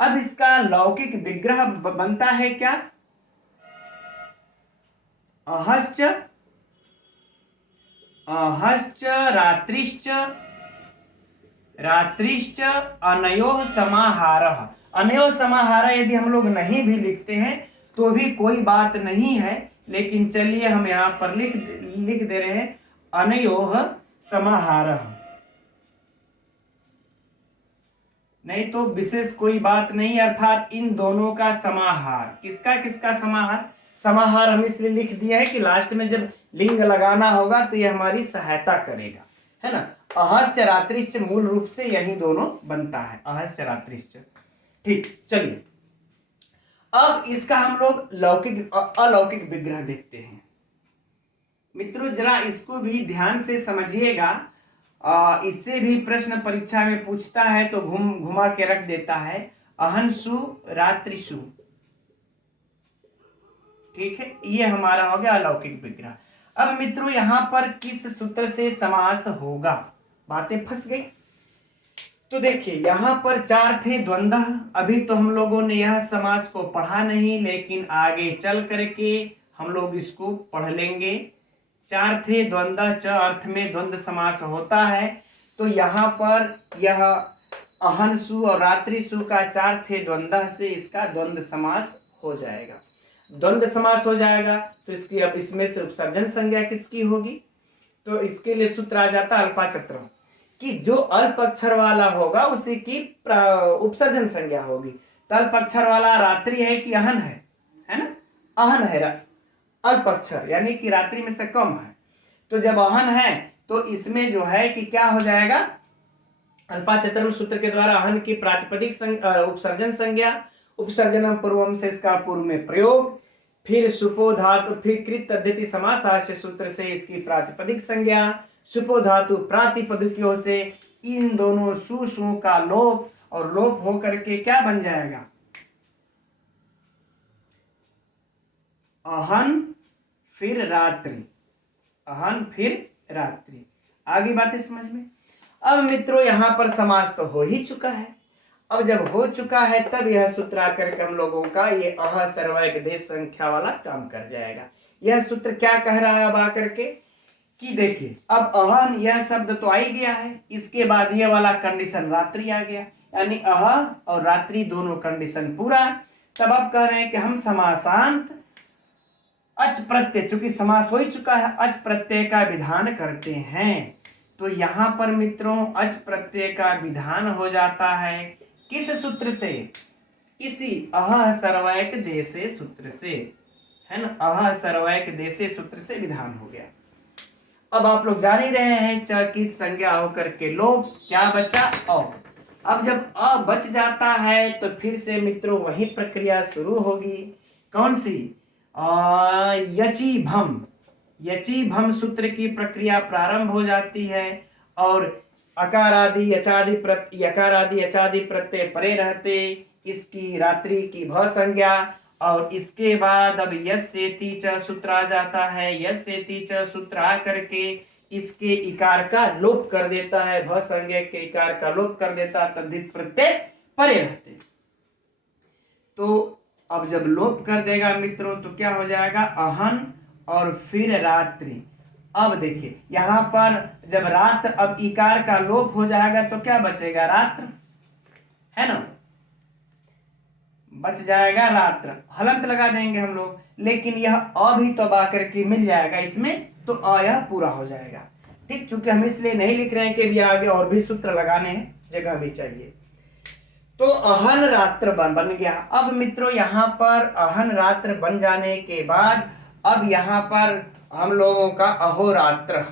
अब इसका लौकिक विग्रह बनता है क्या, अहश्च रात्रिश्च अनयोः समाहारः। अनयोः समाहारः यदि हम लोग नहीं भी लिखते हैं तो भी कोई बात नहीं है, लेकिन चलिए हम यहां पर लिख दे रहे हैं अनयोः समाहारः, नहीं तो विशेष कोई बात नहीं, अर्थात इन दोनों का समाहार। किसका किसका समाहार, समाहार हम इसलिए लिख दिया है कि लास्ट में जब लिंग लगाना होगा तो यह हमारी सहायता करेगा, है ना। अहश्च रात्रिश्च मूल रूप से यही दोनों बनता है, अहश्च रात्रिश्च, ठीक। चलिए अब इसका हम लोग लौकिक अलौकिक विग्रह देखते हैं। मित्रों जरा इसको भी ध्यान से समझिएगा, इससे भी प्रश्न परीक्षा में पूछता है तो घुमा के रख देता है, अहंसु रात्रिशु। ठीक है, ये हमारा हो गया अलौकिक विग्रह। अब मित्रों यहां पर किस सूत्र से समास होगा, बातें फंस गई। तो देखिए यहां पर 4 थे द्वंद्व। अभी तो हम लोगों ने यह समास को पढ़ा नहीं, लेकिन आगे चल करके हम लोग इसको पढ़ लेंगे। 4 थे द्वंद्व, च अर्थ में द्वंद्व समास होता है। तो यहाँ पर यह अहंसु और रात्रिसु का 4 थे द्वंद्व से इसका द्वंद्व समास हो जाएगा। द्वंद्व समास हो जाएगा तो इसकी अब इसमें से उपसर्जन संज्ञा किसकी होगी, तो इसके लिए सूत्र आ जाता है अल्पाचत्र कि जो अल्प अक्षर वाला होगा उसी की उपसर्जन संज्ञा होगी। तो अल्प अक्षर वाला रात्रि है कि अहन है ना, अहन है अल्प अक्षर, यानी कि रात्रि में से कम है। तो जब अहन है तो इसमें जो है कि क्या हो जाएगा, अल्पाचत्रम सूत्र के द्वारा अहन की प्रातिपदिक उपसर्जन संज्ञा, उपसर्जनम पूर्वम से इसका पूर्व में प्रयोग, फिर सुपो धातु, फिर कृत तद्धिति समासाश्य सूत्र से इसकी प्रातिपदिक संज्ञा, सुपो धातु प्रातिपदिकों से इन दोनों सुषु का लोप, और लोप होकर के क्या बन जाएगा, अहन फिर रात्रि, अहन फिर रात्रि। आगे बातें समझ में। अब मित्रों यहां पर समास तो हो ही चुका है। अब जब हो चुका है तब यह सूत्र आकर के हम लोगों का ये अह सर्वैक देश संख्या वाला काम कर जाएगा। यह सूत्र क्या कह रहा है अब आकर के कि देखिए अब अहन यह शब्द तो आ ही गया है, इसके बाद यह वाला कंडीशन रात्रि आ गया, यानी अह और रात्रि दोनों कंडीशन पूरा। तब अब कह रहे हैं कि हम समासांत अच प्रत्यय, चूंकि समास हो ही चुका है, अच प्रत्यय का विधान करते हैं। तो यहां पर मित्रों अच प्रत्यय का विधान हो जाता है किस सूत्र से, इसी अह सर्वैक देशे सूत्र से, है ना, अह सर्वैक देशे सूत्र से विधान हो गया। अब आप लोग जान ही रहे हैं चकित संज्ञा होकर के लोप, क्या बचा अ। अब जब अ बच जाता है तो फिर से मित्रों वही प्रक्रिया शुरू होगी, कौन सी, यची भम, यची भम सूत्र की प्रक्रिया प्रारंभ हो जाती है, और अकार आदि यकार आदि यचादि प्रत्यय परे रहते इसकी रात्रि की भ संज्ञा, और इसके बाद अब यस सेति च सूत्र आ जाता है। यस सेति च सूत्र आ करके इसके इकार का लोप कर देता है, भ संज्ञा के इकार का लोप कर देता है, तद्धित प्रत्यय परे रहते। तो अब जब लोप कर देगा मित्रों तो क्या हो जाएगा, अहन और फिर रात्रि। अब देखिए यहां पर जब रात्र, अब इकार का लोप हो जाएगा तो क्या बचेगा, रात्र, है ना, बच जाएगा रात्र, हलंत लगा देंगे हम लोग, लेकिन यह अ भी तो आकर के मिल जाएगा इसमें, तो अ यह पूरा हो जाएगा। ठीक, चूंकि हम इसलिए नहीं लिख रहे हैं कि भी आगे और भी सूत्र लगाने हैं, जगह भी चाहिए। तो अहन रात्र बन गया। अब मित्रों यहां पर अहन रात्र बन जाने के बाद अब यहां पर हम लोगों का अहोरात्र,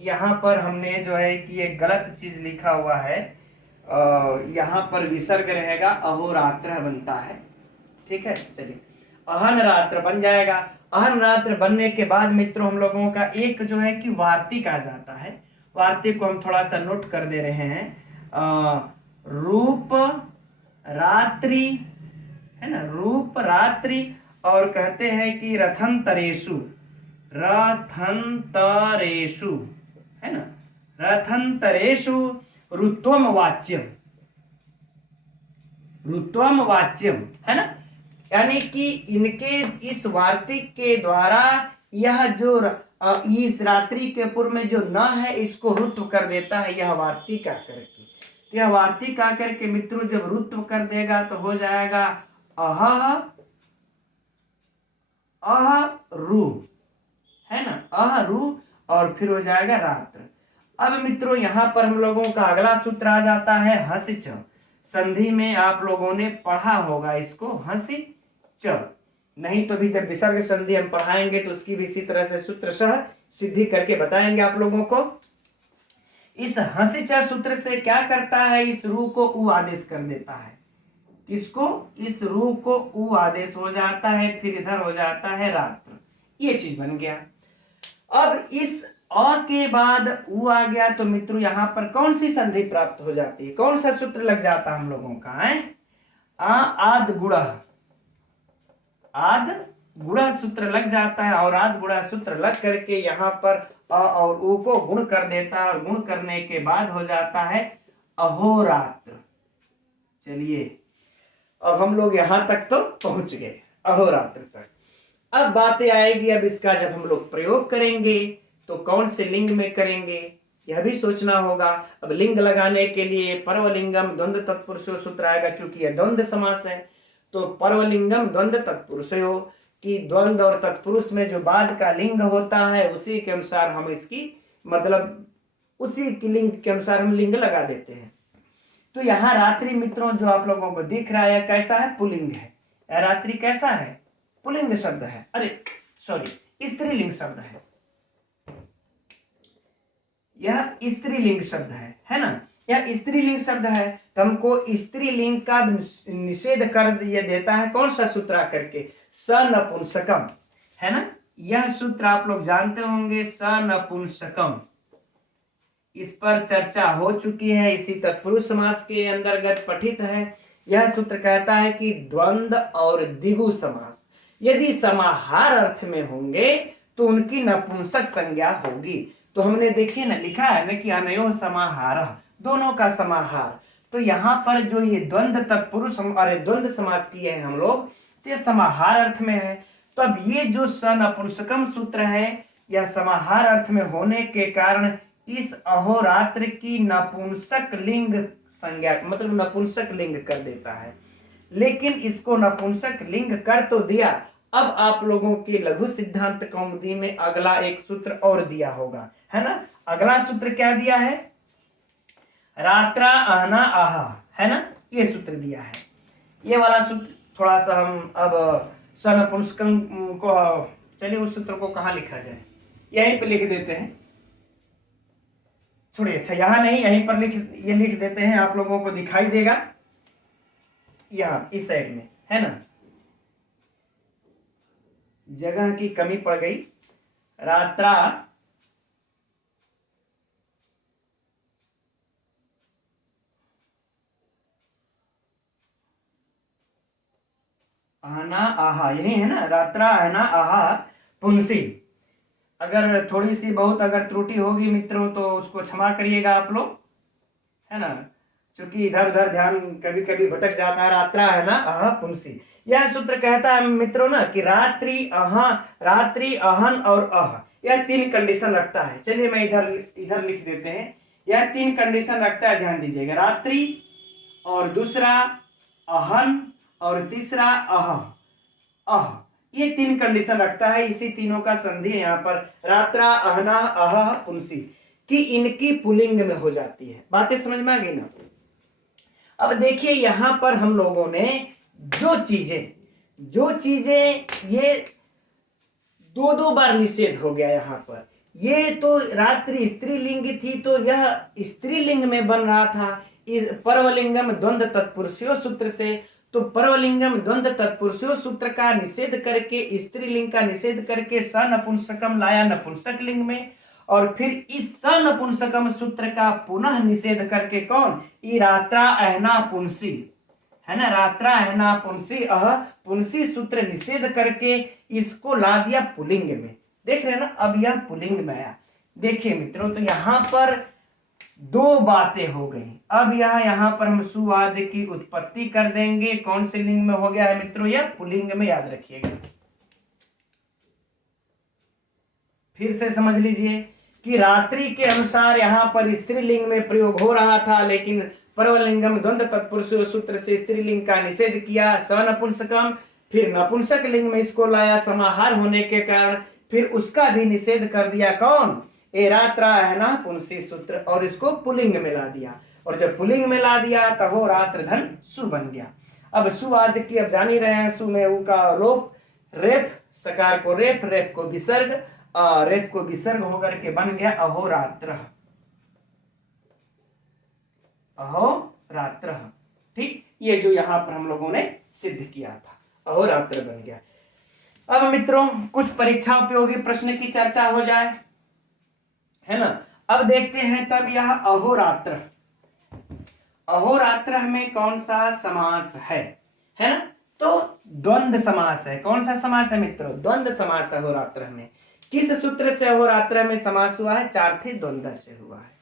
यहां पर हमने जो है कि एक गलत चीज लिखा हुआ है, यहां पर विसर्ग रहेगा, अहोरात्र बनता है। ठीक है, चलिए अहन रात्र बन जाएगा। अहन रात्र बनने के बाद मित्रों हम लोगों का एक जो है कि वार्तिक आ जाता है। वार्तिक को हम थोड़ा सा नोट कर दे रहे हैं, रूप रात्रि, है ना, रूप रात्रि, और कहते हैं कि रथंतरेषु, रथंतरेषु, है ना, रथंतरेषु ऋत्वम वाच्यम, ऋत्वम वाच्यम, है ना, यानी कि इनके इस वार्तिक के द्वारा यह जो इस रात्रि के पूर्व में जो न है इसको ऋत्व कर देता है, यह वार्तिक आकर के। तो यह वार्तिक आकर के मित्रों जब ऋत्व कर देगा तो हो जाएगा अह रु, है ना, अह रु, और फिर हो जाएगा रात्र। अब मित्रों यहां पर हम लोगों का अगला सूत्र आ जाता है हंस च। संधि में आप लोगों ने पढ़ा होगा इसको, हंसी च, नहीं तो भी जब विसर्ग संधि हम पढ़ाएंगे तो उसकी भी इसी तरह से सूत्र सह सिद्धि करके बताएंगे आप लोगों को। इस हंसी च सूत्र से क्या करता है, इस रू को उ आदेश कर देता है, इसको, इस रू को उ आदेश हो जाता है, फिर इधर हो जाता है रात्र, ये चीज बन गया। अब इस अ के बाद उ आ गया तो मित्रों यहां पर कौन सी संधि प्राप्त हो जाती है, कौन सा सूत्र लग जाता है हम लोगों का है? आद गुणा, आद गुणा सूत्र लग जाता है और आद गुणा सूत्र लग करके यहाँ पर अ और उ को गुण कर देता है और गुण करने के बाद हो जाता है अहोरात्र। चलिए अब हम लोग यहां तक तो पहुंच गए, अहोरात्र तक। अब बातें आएगी, अब इसका जब हम लोग प्रयोग करेंगे तो कौन से लिंग में करेंगे यह भी सोचना होगा। अब लिंग लगाने के लिए परवलिंगम द्वंद्व तत्पुरुषो सूत्र आएगा, चूंकि यह द्वंद्व समास है तो परवलिंगम द्वंद्व तत्पुरुषयो कि द्वंद्व और तत्पुरुष में जो बाद का लिंग होता है उसी के अनुसार हम इसकी मतलब उसी की लिंग के अनुसार हम लिंग लगा देते हैं। तो यहाँ रात्रि मित्रों जो आप लोगों को दिख रहा है कैसा है? पुल्लिंग है। रात्रि कैसा है? पुल्लिंग शब्द है, अरे सॉरी स्त्रीलिंग शब्द है, यह स्त्रीलिंग शब्द है ना, यह स्त्रीलिंग शब्द है। तो हमको स्त्रीलिंग का निषेध कर देता है कौन सा सूत्र आकर के? सनपुंसकम, है ना। यह सूत्र आप लोग जानते होंगे, सनपुंसकम। इस पर चर्चा हो चुकी है, इसी तत्पुरुष समास के अंतर्गत पठित है। यह सूत्र कहता है कि द्वंद्व और द्विगु समास यदि समाहार अर्थ में होंगे तो उनकी नपुंसक संज्ञा होगी। तो हमने देखिए ना, लिखा है ना कि अनयोः समाहारः, दोनों का समाहार। तो यहाँ पर जो ये द्वंद्व तत्पुरुष और द्वंद्व समास किए हैं हम लोग, तो ये समाहार अर्थ में है। तो अब ये जो सनपुंसकम सूत्र है यह समाहार अर्थ में होने के कारण इस अहोरात्र की नपुंसक लिंग संज्ञा मतलब नपुंसक लिंग कर देता है। लेकिन इसको नपुंसक लिंग कर तो दिया, अब आप लोगों के लघु सिद्धांत कौमुदी में अगला एक सूत्र और दिया होगा, है ना। अगला सूत्र क्या दिया है? रात्रा आहना आहा, है ना, ये सूत्र दिया है। ये वाला सूत्र थोड़ा सा हम अब सनपुंसकम को, चलिए उस सूत्र को कहाँ लिखा जाए, यहीं पे लिख देते हैं। छोड़िए, अच्छा यहाँ नहीं, यहीं पर ये लिख देते हैं, आप लोगों को दिखाई देगा यहाँ इस साइड में, है ना। जगह की कमी पड़ गई। रात्रा आहना आहा, यही है ना, रात्रा आहना आहा पुंसी। अगर थोड़ी सी बहुत अगर त्रुटि होगी मित्रों तो उसको क्षमा करिएगा आप लोग, है ना, क्योंकि इधर उधर ध्यान कभी कभी भटक जाता है। रात्रा है ना आहा पुंसी, यह सूत्र कहता है मित्रों ना कि रात्रि आहा, रात्रि आहन और आह, यह तीन कंडीशन रखता है। चलिए मैं इधर लिख देते हैं, यह तीन कंडीशन रखता है, ध्यान दीजिएगा। रात्रि और दूसरा आहन और तीसरा आह, आह, ये तीन कंडीशन रखता है। इसी तीनों का संधि यहाँ पर रात्रा आहना आह पुंसी कि इनकी पुल्लिंग में हो जाती है। बातें समझ में आ गई ना। अब देखिए यहां पर हम लोगों ने जो चीजें ये दो बार निषेध हो गया यहाँ पर। ये तो रात्रि स्त्रीलिंग थी तो यह स्त्रीलिंग में बन रहा था इस परवलिंगम द्वंद्व तत्पुरुषयो सूत्र से। तो परवलिंगम द्वंद्व तत्पुरुषयो सूत्र का निषेध करके स्त्रीलिंग का निषेध करके सनपुंसकम लाया नपुंसक लिंग में, और फिर इस सनपुंसकम सूत्र का पुनः निषेध करके कौन? ई रात्रा अहना पुंसी, है ना, रात्रा अहना पुंसी अह पुंसी सूत्र निषेध करके इसको ला दिया पुलिंग में। देख रहे हैं ना, अब यह पुलिंग में आया। देखिए मित्रों, तो यहां पर दो बातें हो गई। अब यहां पर हम सुवाद की उत्पत्ति कर देंगे। कौन से लिंग में हो गया है मित्रों? यह पुलिंग में, याद रखिएगा। फिर से समझ लीजिए कि रात्रि के अनुसार यहां पर स्त्रीलिंग में प्रयोग हो रहा था, लेकिन परवलिंगम द्वंद्व तत्पुरुष सूत्र से स्त्रीलिंग का निषेध किया सनपुंसकम, फिर नपुंसक लिंग में इसको लाया समाहार होने के कारण, फिर उसका भी निषेध कर दिया कौन? ए रात्रा है ना पुंसी सूत्र, और इसको पुलिंग में ला दिया। और जब पुलिंग में ला दिया तो हो रात्र धन सु बन गया। अब सुवाद की अब जान ही रहे हैं, सु में उ का लोप, रेफ सकार को रेफ, रेफ को विसर्ग, रेफ को विसर्ग होकर के बन गया अहोरात्र, अहोरात्र। ठीक, ये जो यहां पर हम लोगों ने सिद्ध किया था, अहोरात्र बन गया। अब मित्रों कुछ परीक्षा उपयोगी प्रश्न की चर्चा हो जाए। है ना। अब देखते हैं तब यह अहोरात्र, अहोरात्र में कौन सा समास है ना। तो द्वंद्व समास है। कौन सा समास है मित्रों? द्वंद्व समास अहोरात्र में। किस सूत्र से अहोरात्र में समास हुआ है? चार्थे द्वंद्व से हुआ है।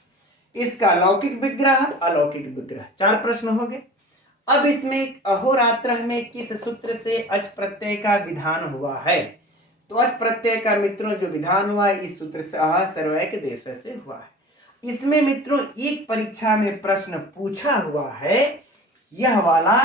इसका लौकिक विग्रह, अलौकिक विग्रह, 4 प्रश्न हो गए। अब इसमें अहोरात्र में किस सूत्र से अच प्रत्यय का विधान हुआ है? तो अच प्रत्यय का मित्रों जो विधान हुआ है इस सूत्र से अह सर्वैक देश से हुआ है। इसमें मित्रों एक परीक्षा में प्रश्न पूछा हुआ है यह वाला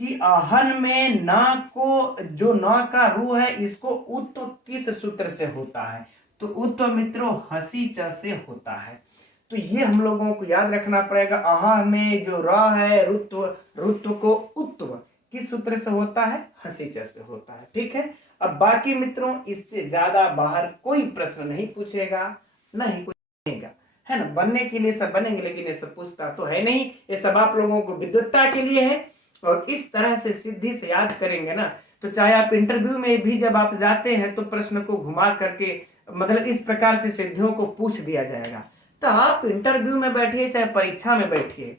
कि आहन में न को जो न का रू है इसको उत्व किस सूत्र से होता है? तो उत्व मित्रों हसी च से होता है। तो ये हम लोगों को याद रखना पड़ेगा। आह में जो र है रुत्व, रुत्व को उत्व किस सूत्र से होता है? हसी च से होता है। ठीक है। अब बाकी मित्रों इससे ज्यादा बाहर कोई प्रश्न नहीं पूछेगा, नहीं कुछ बनेगा, है ना। बनने के लिए सब बनेंगे लेकिन ये सब पूछता तो है नहीं। ये सब आप लोगों को विद्वत्ता के लिए है। और इस तरह से सिद्धि से याद करेंगे ना तो चाहे आप इंटरव्यू में भी जब आप जाते हैं तो प्रश्न को घुमा करके मतलब इस प्रकार से सिद्धियों को पूछ दिया जाएगा। तो आप इंटरव्यू में बैठिए चाहे परीक्षा में बैठिए,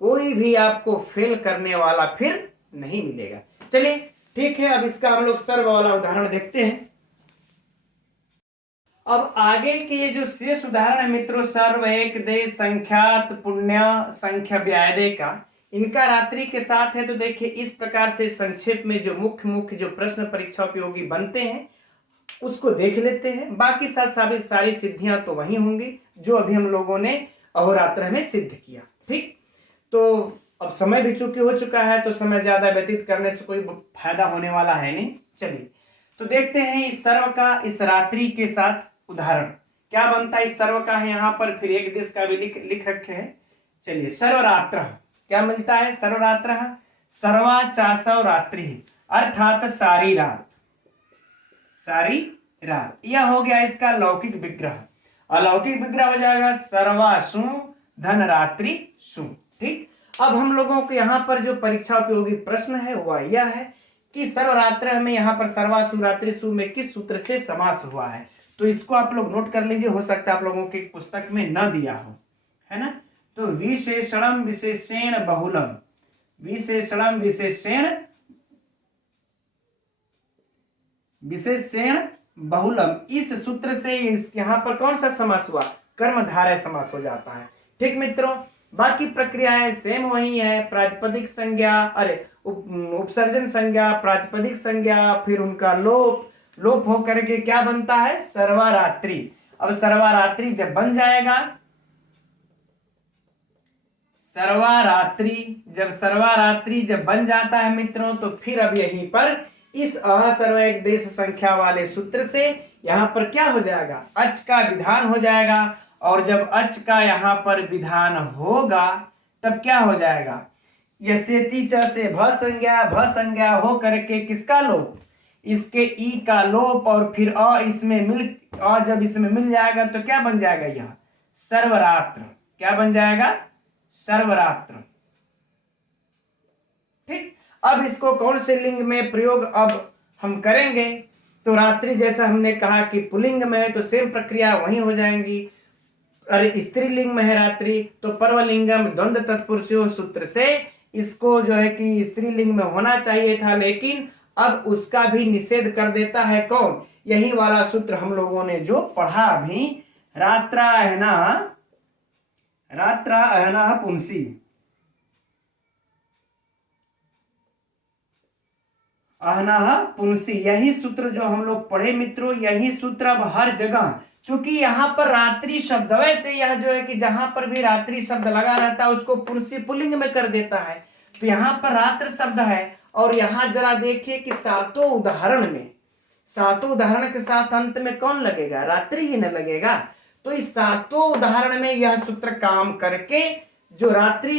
कोई भी आपको फेल करने वाला फिर नहीं मिलेगा। चलिए ठीक है। अब इसका हम लोग सर्व वाला उदाहरण देखते हैं। अब आगे के ये जो शेष उदाहरण है मित्रों, सर्व एक दे संख्यात पुण्य संख्या व्यायदे का, इनका रात्रि के साथ है। तो देखिए इस प्रकार से संक्षेप में जो मुख्य मुख्य जो प्रश्न परीक्षा उपयोगी बनते हैं उसको देख लेते हैं। बाकी सारी सिद्धियां तो वही होंगी जो अभी हम लोगों ने अहोरात्र में सिद्ध किया। ठीक, तो अब समय भी चूंकि हो चुका है तो समय ज्यादा व्यतीत करने से कोई फायदा होने वाला है नहीं। चलिए तो देखते हैं इस सर्व का इस रात्रि के साथ उदाहरण क्या बनता है। इस सर्व का है यहाँ पर, फिर एक देश का भी लिख रखे हैं। चलिए सर्वरात्र क्या मिलता है? सर्वरात्र सर्वा चासव रात्रि अर्थात सारी रात, सारी रात। यह हो गया इसका लौकिक विग्रह। अलौकिक विग्रह हो जाएगा सर्वासु धन रात्रि सु। ठीक, अब हम लोगों को यहाँ पर जो परीक्षा उपयोगी प्रश्न है वह यह है कि सर्वरात्र में यहाँ पर सर्वासु रात्रि सु में किस सूत्र से समास हुआ है। तो इसको आप लोग नोट कर लीजिए, हो सकता है आप लोगों की पुस्तक में न दिया हो, है ना। तो विशेषणम विशेषेण बहुलम, विशेषणम विशेषेण विशेषण बहुलम, इस सूत्र से यहाँ पर कौन सा समास हुआ? कर्मधारय समास हो जाता है। ठीक मित्रों, बाकी प्रक्रिया है सेम वही है। प्रातिपदिक संज्ञा, अरे उपसर्जन संज्ञा, प्रातिपदिक संज्ञा, फिर उनका लोप, लोप हो करके क्या बनता है? सर्वारात्रि। अब सर्वारात्रि जब बन जाएगा, सर्वारात्रि जब बन जाता है मित्रों तो फिर अब यहीं पर इस अह सर्वैक देश संख्या वाले सूत्र से यहां पर क्या हो जाएगा? अच का विधान हो जाएगा। और जब अच का यहां पर विधान होगा तब क्या हो जाएगा? यसेति च से भ संज्ञा हो करके किसका लोप? इसके ई का लोप, और फिर जब इसमें मिल जाएगा तो क्या बन जाएगा? यह सर्वरात्र। क्या बन जाएगा? सर्वरात्र। ठीक, अब इसको कौन से लिंग में प्रयोग अब हम करेंगे? तो रात्रि जैसा हमने कहा कि पुल्लिंग में है तो सेम प्रक्रिया वहीं हो जाएंगी। अरे स्त्रीलिंग में है रात्रि तो पर्वलिंगम द्वंद्व तत्पुरुषों सूत्र से इसको जो है कि स्त्रीलिंग में होना चाहिए था, लेकिन अब उसका भी निषेध कर देता है कौन? यही वाला सूत्र हम लोगों ने जो पढ़ा अभी, रात्रा पुंसी, अहना पुंसी, यही सूत्र जो हम लोग पढ़े मित्रों, यही सूत्र अब हर जगह, चूंकि यहाँ पर रात्रि शब्द, वैसे यह जो है कि जहां पर भी रात्रि शब्द लगा रहता है उसको पुंसी पुल्लिंग में कर देता है। तो यहाँ पर रात्र शब्द है और यहाँ जरा देखिए कि सातों उदाहरण के साथ अंत में कौन लगेगा? रात्रि ही न लगेगा। तो इस सातों उदाहरण में यह सूत्र काम करके जो रात्रि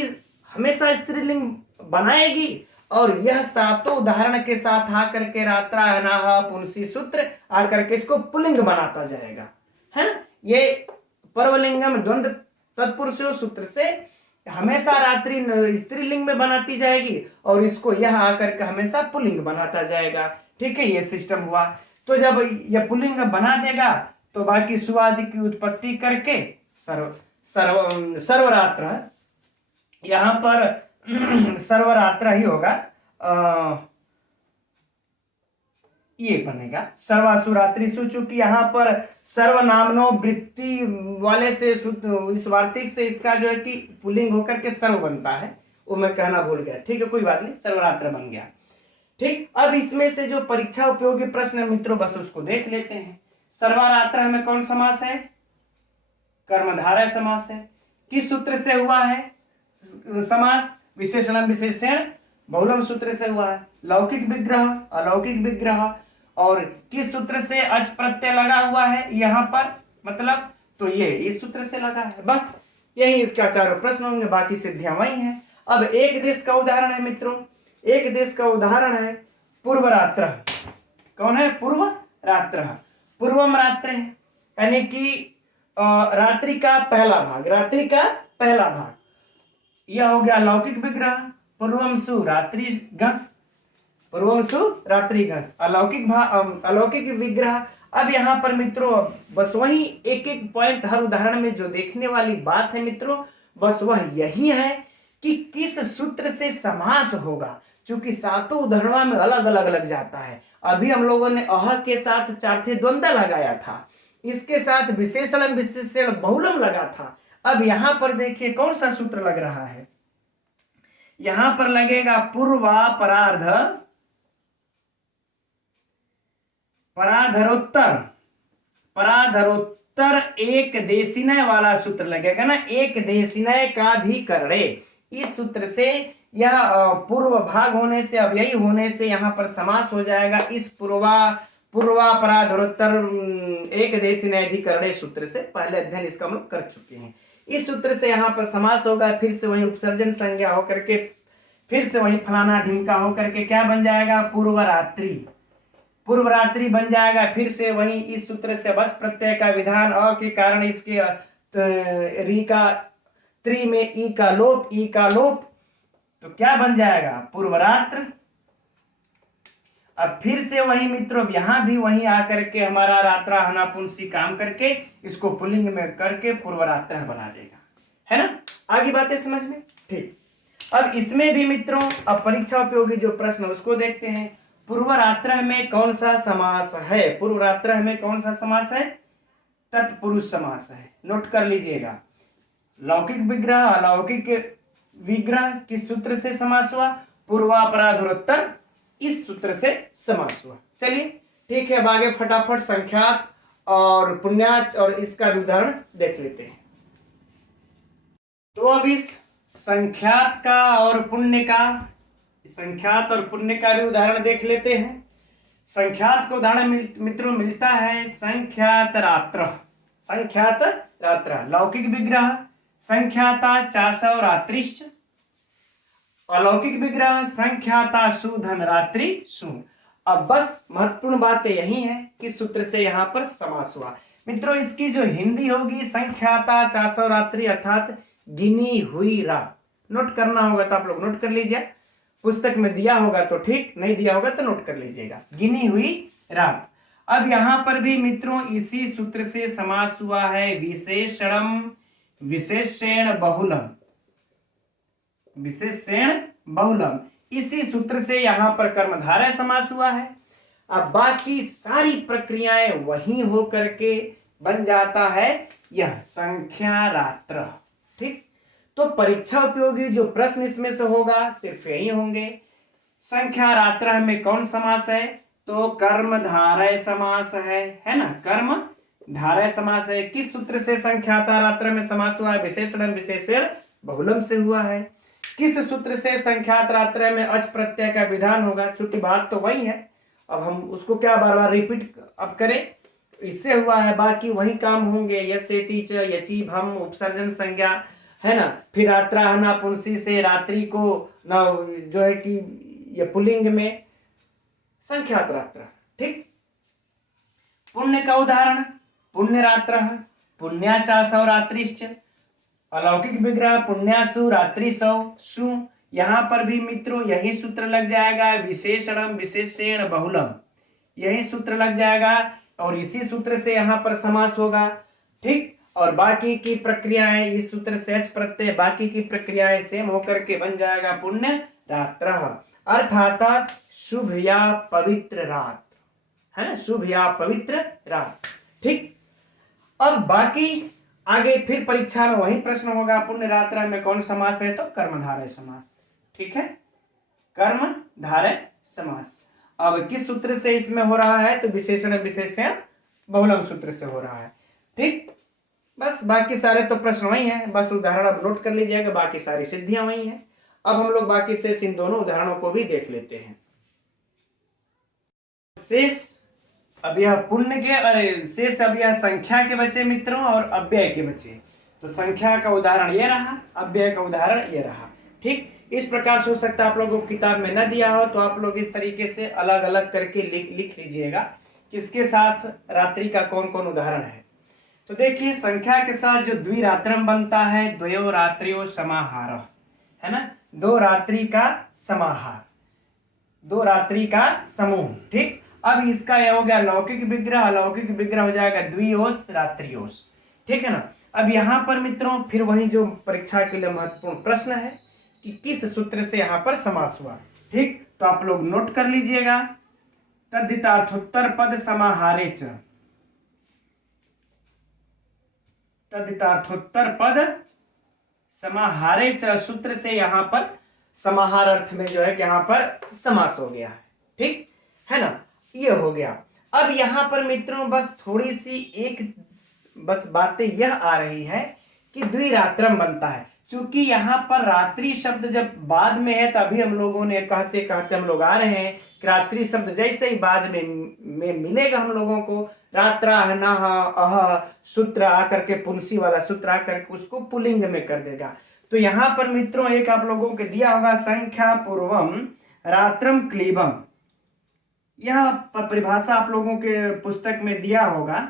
हमेशा स्त्रीलिंग बनाएगी और यह सातों उदाहरण के साथ आकर के रात्रा अनाह पुंसी सूत्र आकर के इसको पुल्लिंग बनाता जाएगा, है ना। ये पर्वलिंगम द्वंद्व तत्पुरुषों सूत्र से हमेशा रात्रि स्त्रीलिंग में बनाती जाएगी और इसको यह आकर के हमेशा पुल्लिंग बनाता जाएगा। ठीक है, ये सिस्टम हुआ। तो जब यह पुल्लिंग बना देगा तो बाकी सु आदि की उत्पत्ति करके सर्वरात्र, यहां पर सर्वरात्र ही होगा, ये बनेगा सर्वासुरात्रिषु। चूंकि यहाँ पर सर्वनामनो वृत्ति वाले से इस वार्तिक से इसका जो है कि पुल्लिंग होकर के सर्व बनता है, वो मैं कहना भूल गया। ठीक है, कोई बात नहीं, सर्वरात्र बन गया। ठीक, अब इसमें से जो परीक्षा उपयोगी प्रश्न है मित्रों, बस उसको देख लेते हैं। सर्वरात्र में कौन समास है? कर्मधारय समास है। किस सूत्र से हुआ है समास? विशेषणम विशेषण बहुलम सूत्र से हुआ है। लौकिक विग्रह, अलौकिक विग्रह, और किस सूत्र से अच प्रत्यय लगा हुआ है यहाँ पर, मतलब तो ये इस सूत्र से लगा है। बस यही इसका चारों प्रश्न होंगे, बाकी सिद्धियां वही हैं। अब एक देश का उदाहरण है मित्रों, एक देश का उदाहरण है पूर्वरात्र। कौन है? पूर्व रात्र। पूर्वम रात्र है, यानी कि रात्रि का पहला भाग, रात्रि का पहला भाग, यह हो गया लौकिक विग्रह। पूर्वमसु रात्रि गस, पूर्वमसु रात्रि गस, अलौकिक विग्रह। अब यहाँ पर मित्रों बस वही एक एक पॉइंट हर उदाहरण में जो देखने वाली बात है मित्रों, बस वह यही है कि किस सूत्र से समास होगा। चूंकि सातों उदाहरणों में अलग अलग लग जाता है। अभी हम लोगों ने अह के साथ चार्थे द्वंद्व लगाया था, इसके साथ विशेषण विशेषण बहुलम लगा था। अब यहां पर देखिए कौन सा सूत्र लग रहा है, यहां पर लगेगा पूर्वापरार्ध पराधरोत्तर, पराधरोत्तर एक देशिनय वाला सूत्र लगेगा ना, एक देशिनय का धिकरणे। इस सूत्र से यह पूर्व भाग होने से, अव्ययी होने से यहाँ पर समास हो जाएगा। इस पूर्वापराधरोत्तर एक देशिनय धिकरणे सूत्र से पहले अध्ययन इसका हम लोग कर चुके हैं। इस सूत्र से यहाँ पर समास होगा, फिर से वही उपसर्जन संज्ञा होकर के, फिर से वही फलाना ढिमका होकर के क्या बन जाएगा? पूर्वरात्रि, पूर्वरात्रि बन जाएगा। फिर से वही इस सूत्र से वच प्रत्यय का विधान, अ के कारण इसके री का त्रि में ई का लोप, ई का लोप, तो क्या बन जाएगा? पूर्वरात्र। अब फिर से वही मित्रों यहां भी वही आकर के हमारा रात्रा हना पुंसी काम करके इसको पुल्लिंग में करके पूर्वरात्र बना देगा, है ना? आगे बातें समझ में? ठीक। अब इसमें भी मित्रों अब परीक्षा उपयोगी जो प्रश्न उसको देखते हैं। पूर्वरात्र में कौन सा समास है? पूर्वरात्र में कौन सा समास है? तत्पुरुष समास है, नोट कर लीजिएगा। लौकिक विग्रह, अलौकिक विग्रह किस सूत्र से समास हुआ? पूर्वापराधोत्तर, इस सूत्र से समास हुआ। चलिए ठीक है, अब आगे फटाफट संख्यात और पुण्याच और इसका उदाहरण देख लेते हैं। तो अब इस संख्यात का और पुण्य का, संख्यात और पुण्य का भी उदाहरण देख लेते हैं। संख्यात का उदाहरण मित्रों मिलता है संख्यात रात्र, संख्यात रात्र, लौकिक विग्रह संख्याता चासव रात्रिश्च, अलौकिक विग्रह संख्याता सुधन रात्रि सु। अब बस महत्वपूर्ण बात यही है कि सूत्र से यहां पर समास हुआ। मित्रों इसकी जो हिंदी होगी संख्याता चासव रात्रि अर्थात गिनी हुई रात। नोट करना होगा तो आप लोग नोट कर लीजिए, पुस्तक में दिया होगा तो ठीक, नहीं दिया होगा तो नोट कर लीजिएगा, गिनी हुई रात। अब यहां पर भी मित्रों इसी सूत्र से समास हुआ है विशेषणम विशेषण बहुलम, विशेषण बहुलम, इसी सूत्र से यहां पर कर्मधारय समास हुआ है। अब बाकी सारी प्रक्रियाएं वही हो करके बन जाता है यह संख्या रात्र। ठीक, तो परीक्षा उपयोगी जो प्रश्न इसमें से होगा सिर्फ यही होंगे। संख्या रात्र में कौन समास है? तो कर्मधारय समास है ना, कर्म धारय समास है। किस सूत्र से संख्याता रात्र में समास हुआ है? विशेषण विशेषण बहुलम से हुआ है। किस सूत्र से संख्यात रात्र में अच प्रत्यय का विधान होगा? चूंकि बात तो वही है, अब हम उसको क्या बार बार रिपीट अब करें, इससे हुआ है। बाकी वही काम होंगे, यसेति च यची भम उपसर्जन संज्ञा, है ना। फिर रात्रा हना पुंसी से रात्रि को ना जो है कि ये पुल्लिंग में संख्यात रात्र। ठीक, पुण्य का उदाहरण पुण्य रात्र, पुण्याचासव रात्रिश्च, अलौकिक विग्रह पुण्यासु रात्रिसौ सु। यहां पर भी मित्रों यही सूत्र लग जाएगा, विशेषणम विशेषण बहुलम, यही सूत्र लग जाएगा। और इसी सूत्र से यहाँ पर समास होगा। ठीक, और बाकी की प्रक्रियाएं इस सूत्र से एच प्रत्यय, बाकी की प्रक्रियाएं सेम होकर के बन जाएगा पुण्य रात्र, अर्थात शुभ या पवित्र रात, है ना, शुभ या पवित्र रात। ठीक, अब बाकी आगे फिर परीक्षा में वही प्रश्न होगा, पुण्य रात्र में कौन समास है, तो कर्मधारय समास। ठीक है, कर्मधारय समास। अब किस सूत्र से इसमें हो रहा है, तो विशेषण विशेषण बहुलम सूत्र से हो रहा है। ठीक, बस बाकी सारे तो प्रश्न वही हैं, बस उदाहरण अब नोट कर लीजिएगा, बाकी सारी सिद्धियां वही हैं। अब हम लोग बाकी शेष इन दोनों उदाहरणों को भी देख लेते हैं। शेष अब यह पुण्य के, अरे शेष अब यह संख्या के बचे मित्रों और अव्यय के बचे। तो संख्या का उदाहरण ये रहा, अव्यय का उदाहरण ये रहा। ठीक, इस प्रकार से हो सकता है आप लोगों को किताब में न दिया हो, तो आप लोग इस तरीके से अलग अलग करके लिख लीजिएगा किसके साथ रात्रि का कौन कौन उदाहरण है। तो देखिए, संख्या के साथ जो द्विरात्रम बनता है, द्वयो रात्रियो समाहार, है ना, दो रात्रि का समाहार, दो रात्रि का समूह। ठीक, अब इसका यह हो गया लौकिक विग्रह, अलौकिक विग्रह हो जाएगा द्वियोस रात्रियोस। ठीक है ना। अब यहाँ पर मित्रों फिर वही जो परीक्षा के लिए महत्वपूर्ण प्रश्न है कि किस सूत्र से यहाँ पर समास हुआ। ठीक, तो आप लोग नोट कर लीजिएगा, तद्धितार्थोत्तर पद समाहारे च, तद्धितार्थोत्तर पद समाहारे च सूत्र से यहाँ पर समाहार अर्थ में जो है कि यहाँ पर समास हो गया है। ठीक है ना, ये हो गया। अब यहाँ पर मित्रों बस थोड़ी सी एक बस बातें यह आ रही है कि द्विरात्रम बनता है। चूंकि यहाँ पर रात्रि शब्द जब बाद में है, तभी हम लोगों ने कहते कहते हम लोग आ रहे हैं कि रात्रि शब्द जैसे ही बाद में मिलेगा हम लोगों को, रात्रा नह अह सूत्र आकर के पुंसी वाला सूत्र आकर के उसको पुलिंग में कर देगा। तो यहाँ पर मित्रों एक आप लोगों के दिया होगा संख्या पूर्वम रात्रम क्लीबम, यह परिभाषा आप लोगों के पुस्तक में दिया होगा,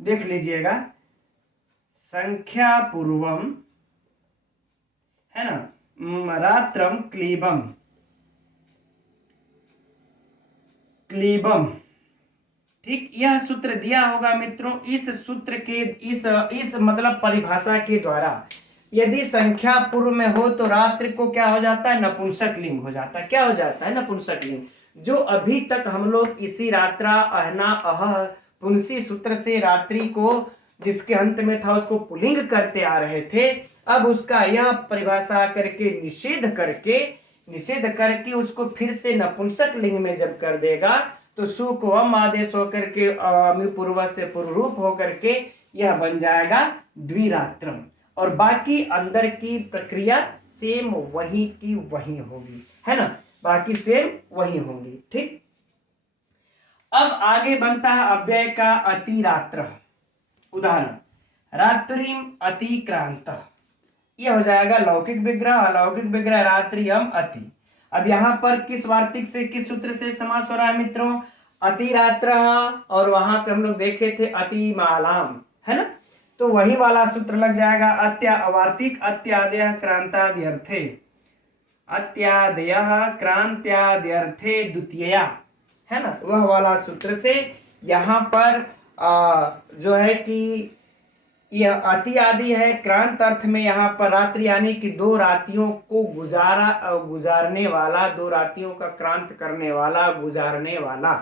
देख लीजिएगा। संख्या पूर्वम, है ना, रात्रम क्लीबम, क्लीबम। ठीक, यह सूत्र दिया होगा मित्रों। इस सूत्र के इस मतलब परिभाषा के द्वारा यदि संख्या पूर्व में हो तो रात्रि को क्या हो जाता है, नपुंसक लिंग हो जाता है। क्या हो जाता है, नपुंसक लिंग। जो अभी तक हम लोग इसी रात्रा अहना अह पुंसी सूत्र से रात्रि को जिसके अंत में था उसको पुलिंग करते आ रहे थे, अब उसका यह परिभाषा करके निषेध करके उसको फिर से नपुंसक लिंग में जब कर देगा तो सु को अम आदेश होकर के पूर्व से पूर्वरूप होकर के यह बन जाएगा द्विरात्रम, और बाकी अंदर की प्रक्रिया सेम वही की वही होगी, है ना, बाकी सेम वही होंगी। ठीक, अब आगे बनता है अव्यय का अतिरात्र। उदाहरण, रात्रिम अतिक्रांत, यह हो जाएगा लौकिक विग्रह, अलौकिक विग्रह रात्रियम अति। अब यहाँ पर किस वार्तिक से किस सूत्र से समास हो रहा है मित्रों, अतिरात्र, और वहां पे हम लोग देखे थे अतिमालाम, है ना, तो वही वाला सूत्र लग जाएगा। अवार्तिक अत्यादय क्रांताद्यर्थे, अत्यादय क्रांत्याद्यर्थे द्वितीया, है ना, वह वाला सूत्र से यहाँ पर जो है कि यह अति आदि है, क्रांत अर्थ में यहाँ पर रात्रि यानी कि दो रातियों को गुजारने वाला, दो रातियों का क्रांत करने वाला, गुजारने वाला,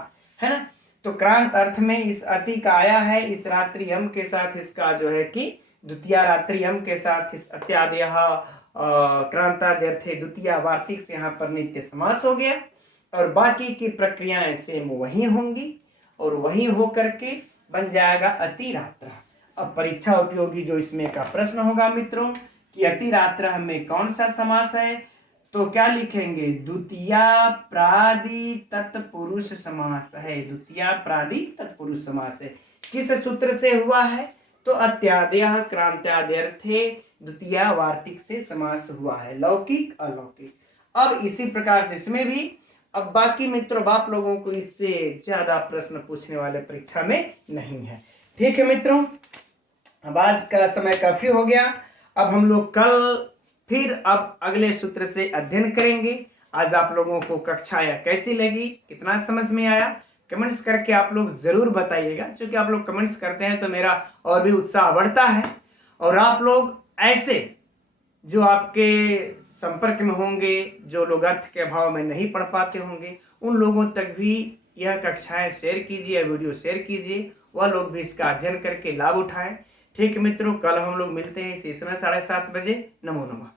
है ना। तो क्रांत अर्थ में इस अति का आया है, इस रात्रियम के साथ इसका जो है कि द्वितीय रात्रियम के साथ इस अत्यादय क्रांताद्यर्थे द्वितीय वार्तिक से यहाँ पर नित्य समास हो गया, और बाकी की प्रक्रियाएं सेम वही होंगी और वही होकर के बन जाएगा अतिरात्र। अब परीक्षा उपयोगी जो इसमें का प्रश्न होगा मित्रों कि अतिरात्र में कौन सा समास है, तो क्या लिखेंगे, द्वितीय प्रादि तत्पुरुष समास है, द्वितीय प्रादि तत्पुरुष समास है। किस सूत्र से हुआ है, तो अत्यादय क्रांत्याद्यर्थे द्वितीय वार्तिक से समास हुआ है, लौकिक अलौकिक। अब इसी प्रकार से इसमें भी, अब बाकी मित्रों आप लोगों को इससे ज्यादा प्रश्न पूछने वाले परीक्षा में नहीं है। ठीक है मित्रों, अब आज का समय काफी हो गया, अब हम लोग कल फिर अब अगले सूत्र से अध्ययन करेंगे। आज आप लोगों को कक्षा कैसी लगी, कितना समझ में आया, कमेंट्स करके आप लोग ज़रूर बताइएगा, क्योंकि आप लोग कमेंट्स करते हैं तो मेरा और भी उत्साह बढ़ता है। और आप लोग ऐसे जो आपके संपर्क में होंगे, जो लोग अर्थ के अभाव में नहीं पढ़ पाते होंगे, उन लोगों तक भी यह कक्षाएं शेयर कीजिए, या वीडियो शेयर कीजिए, वह लोग भी इसका अध्ययन करके लाभ उठाएं। ठीक है मित्रों, कल हम लोग मिलते हैं इसी समय 7:30 बजे। नमो नमः।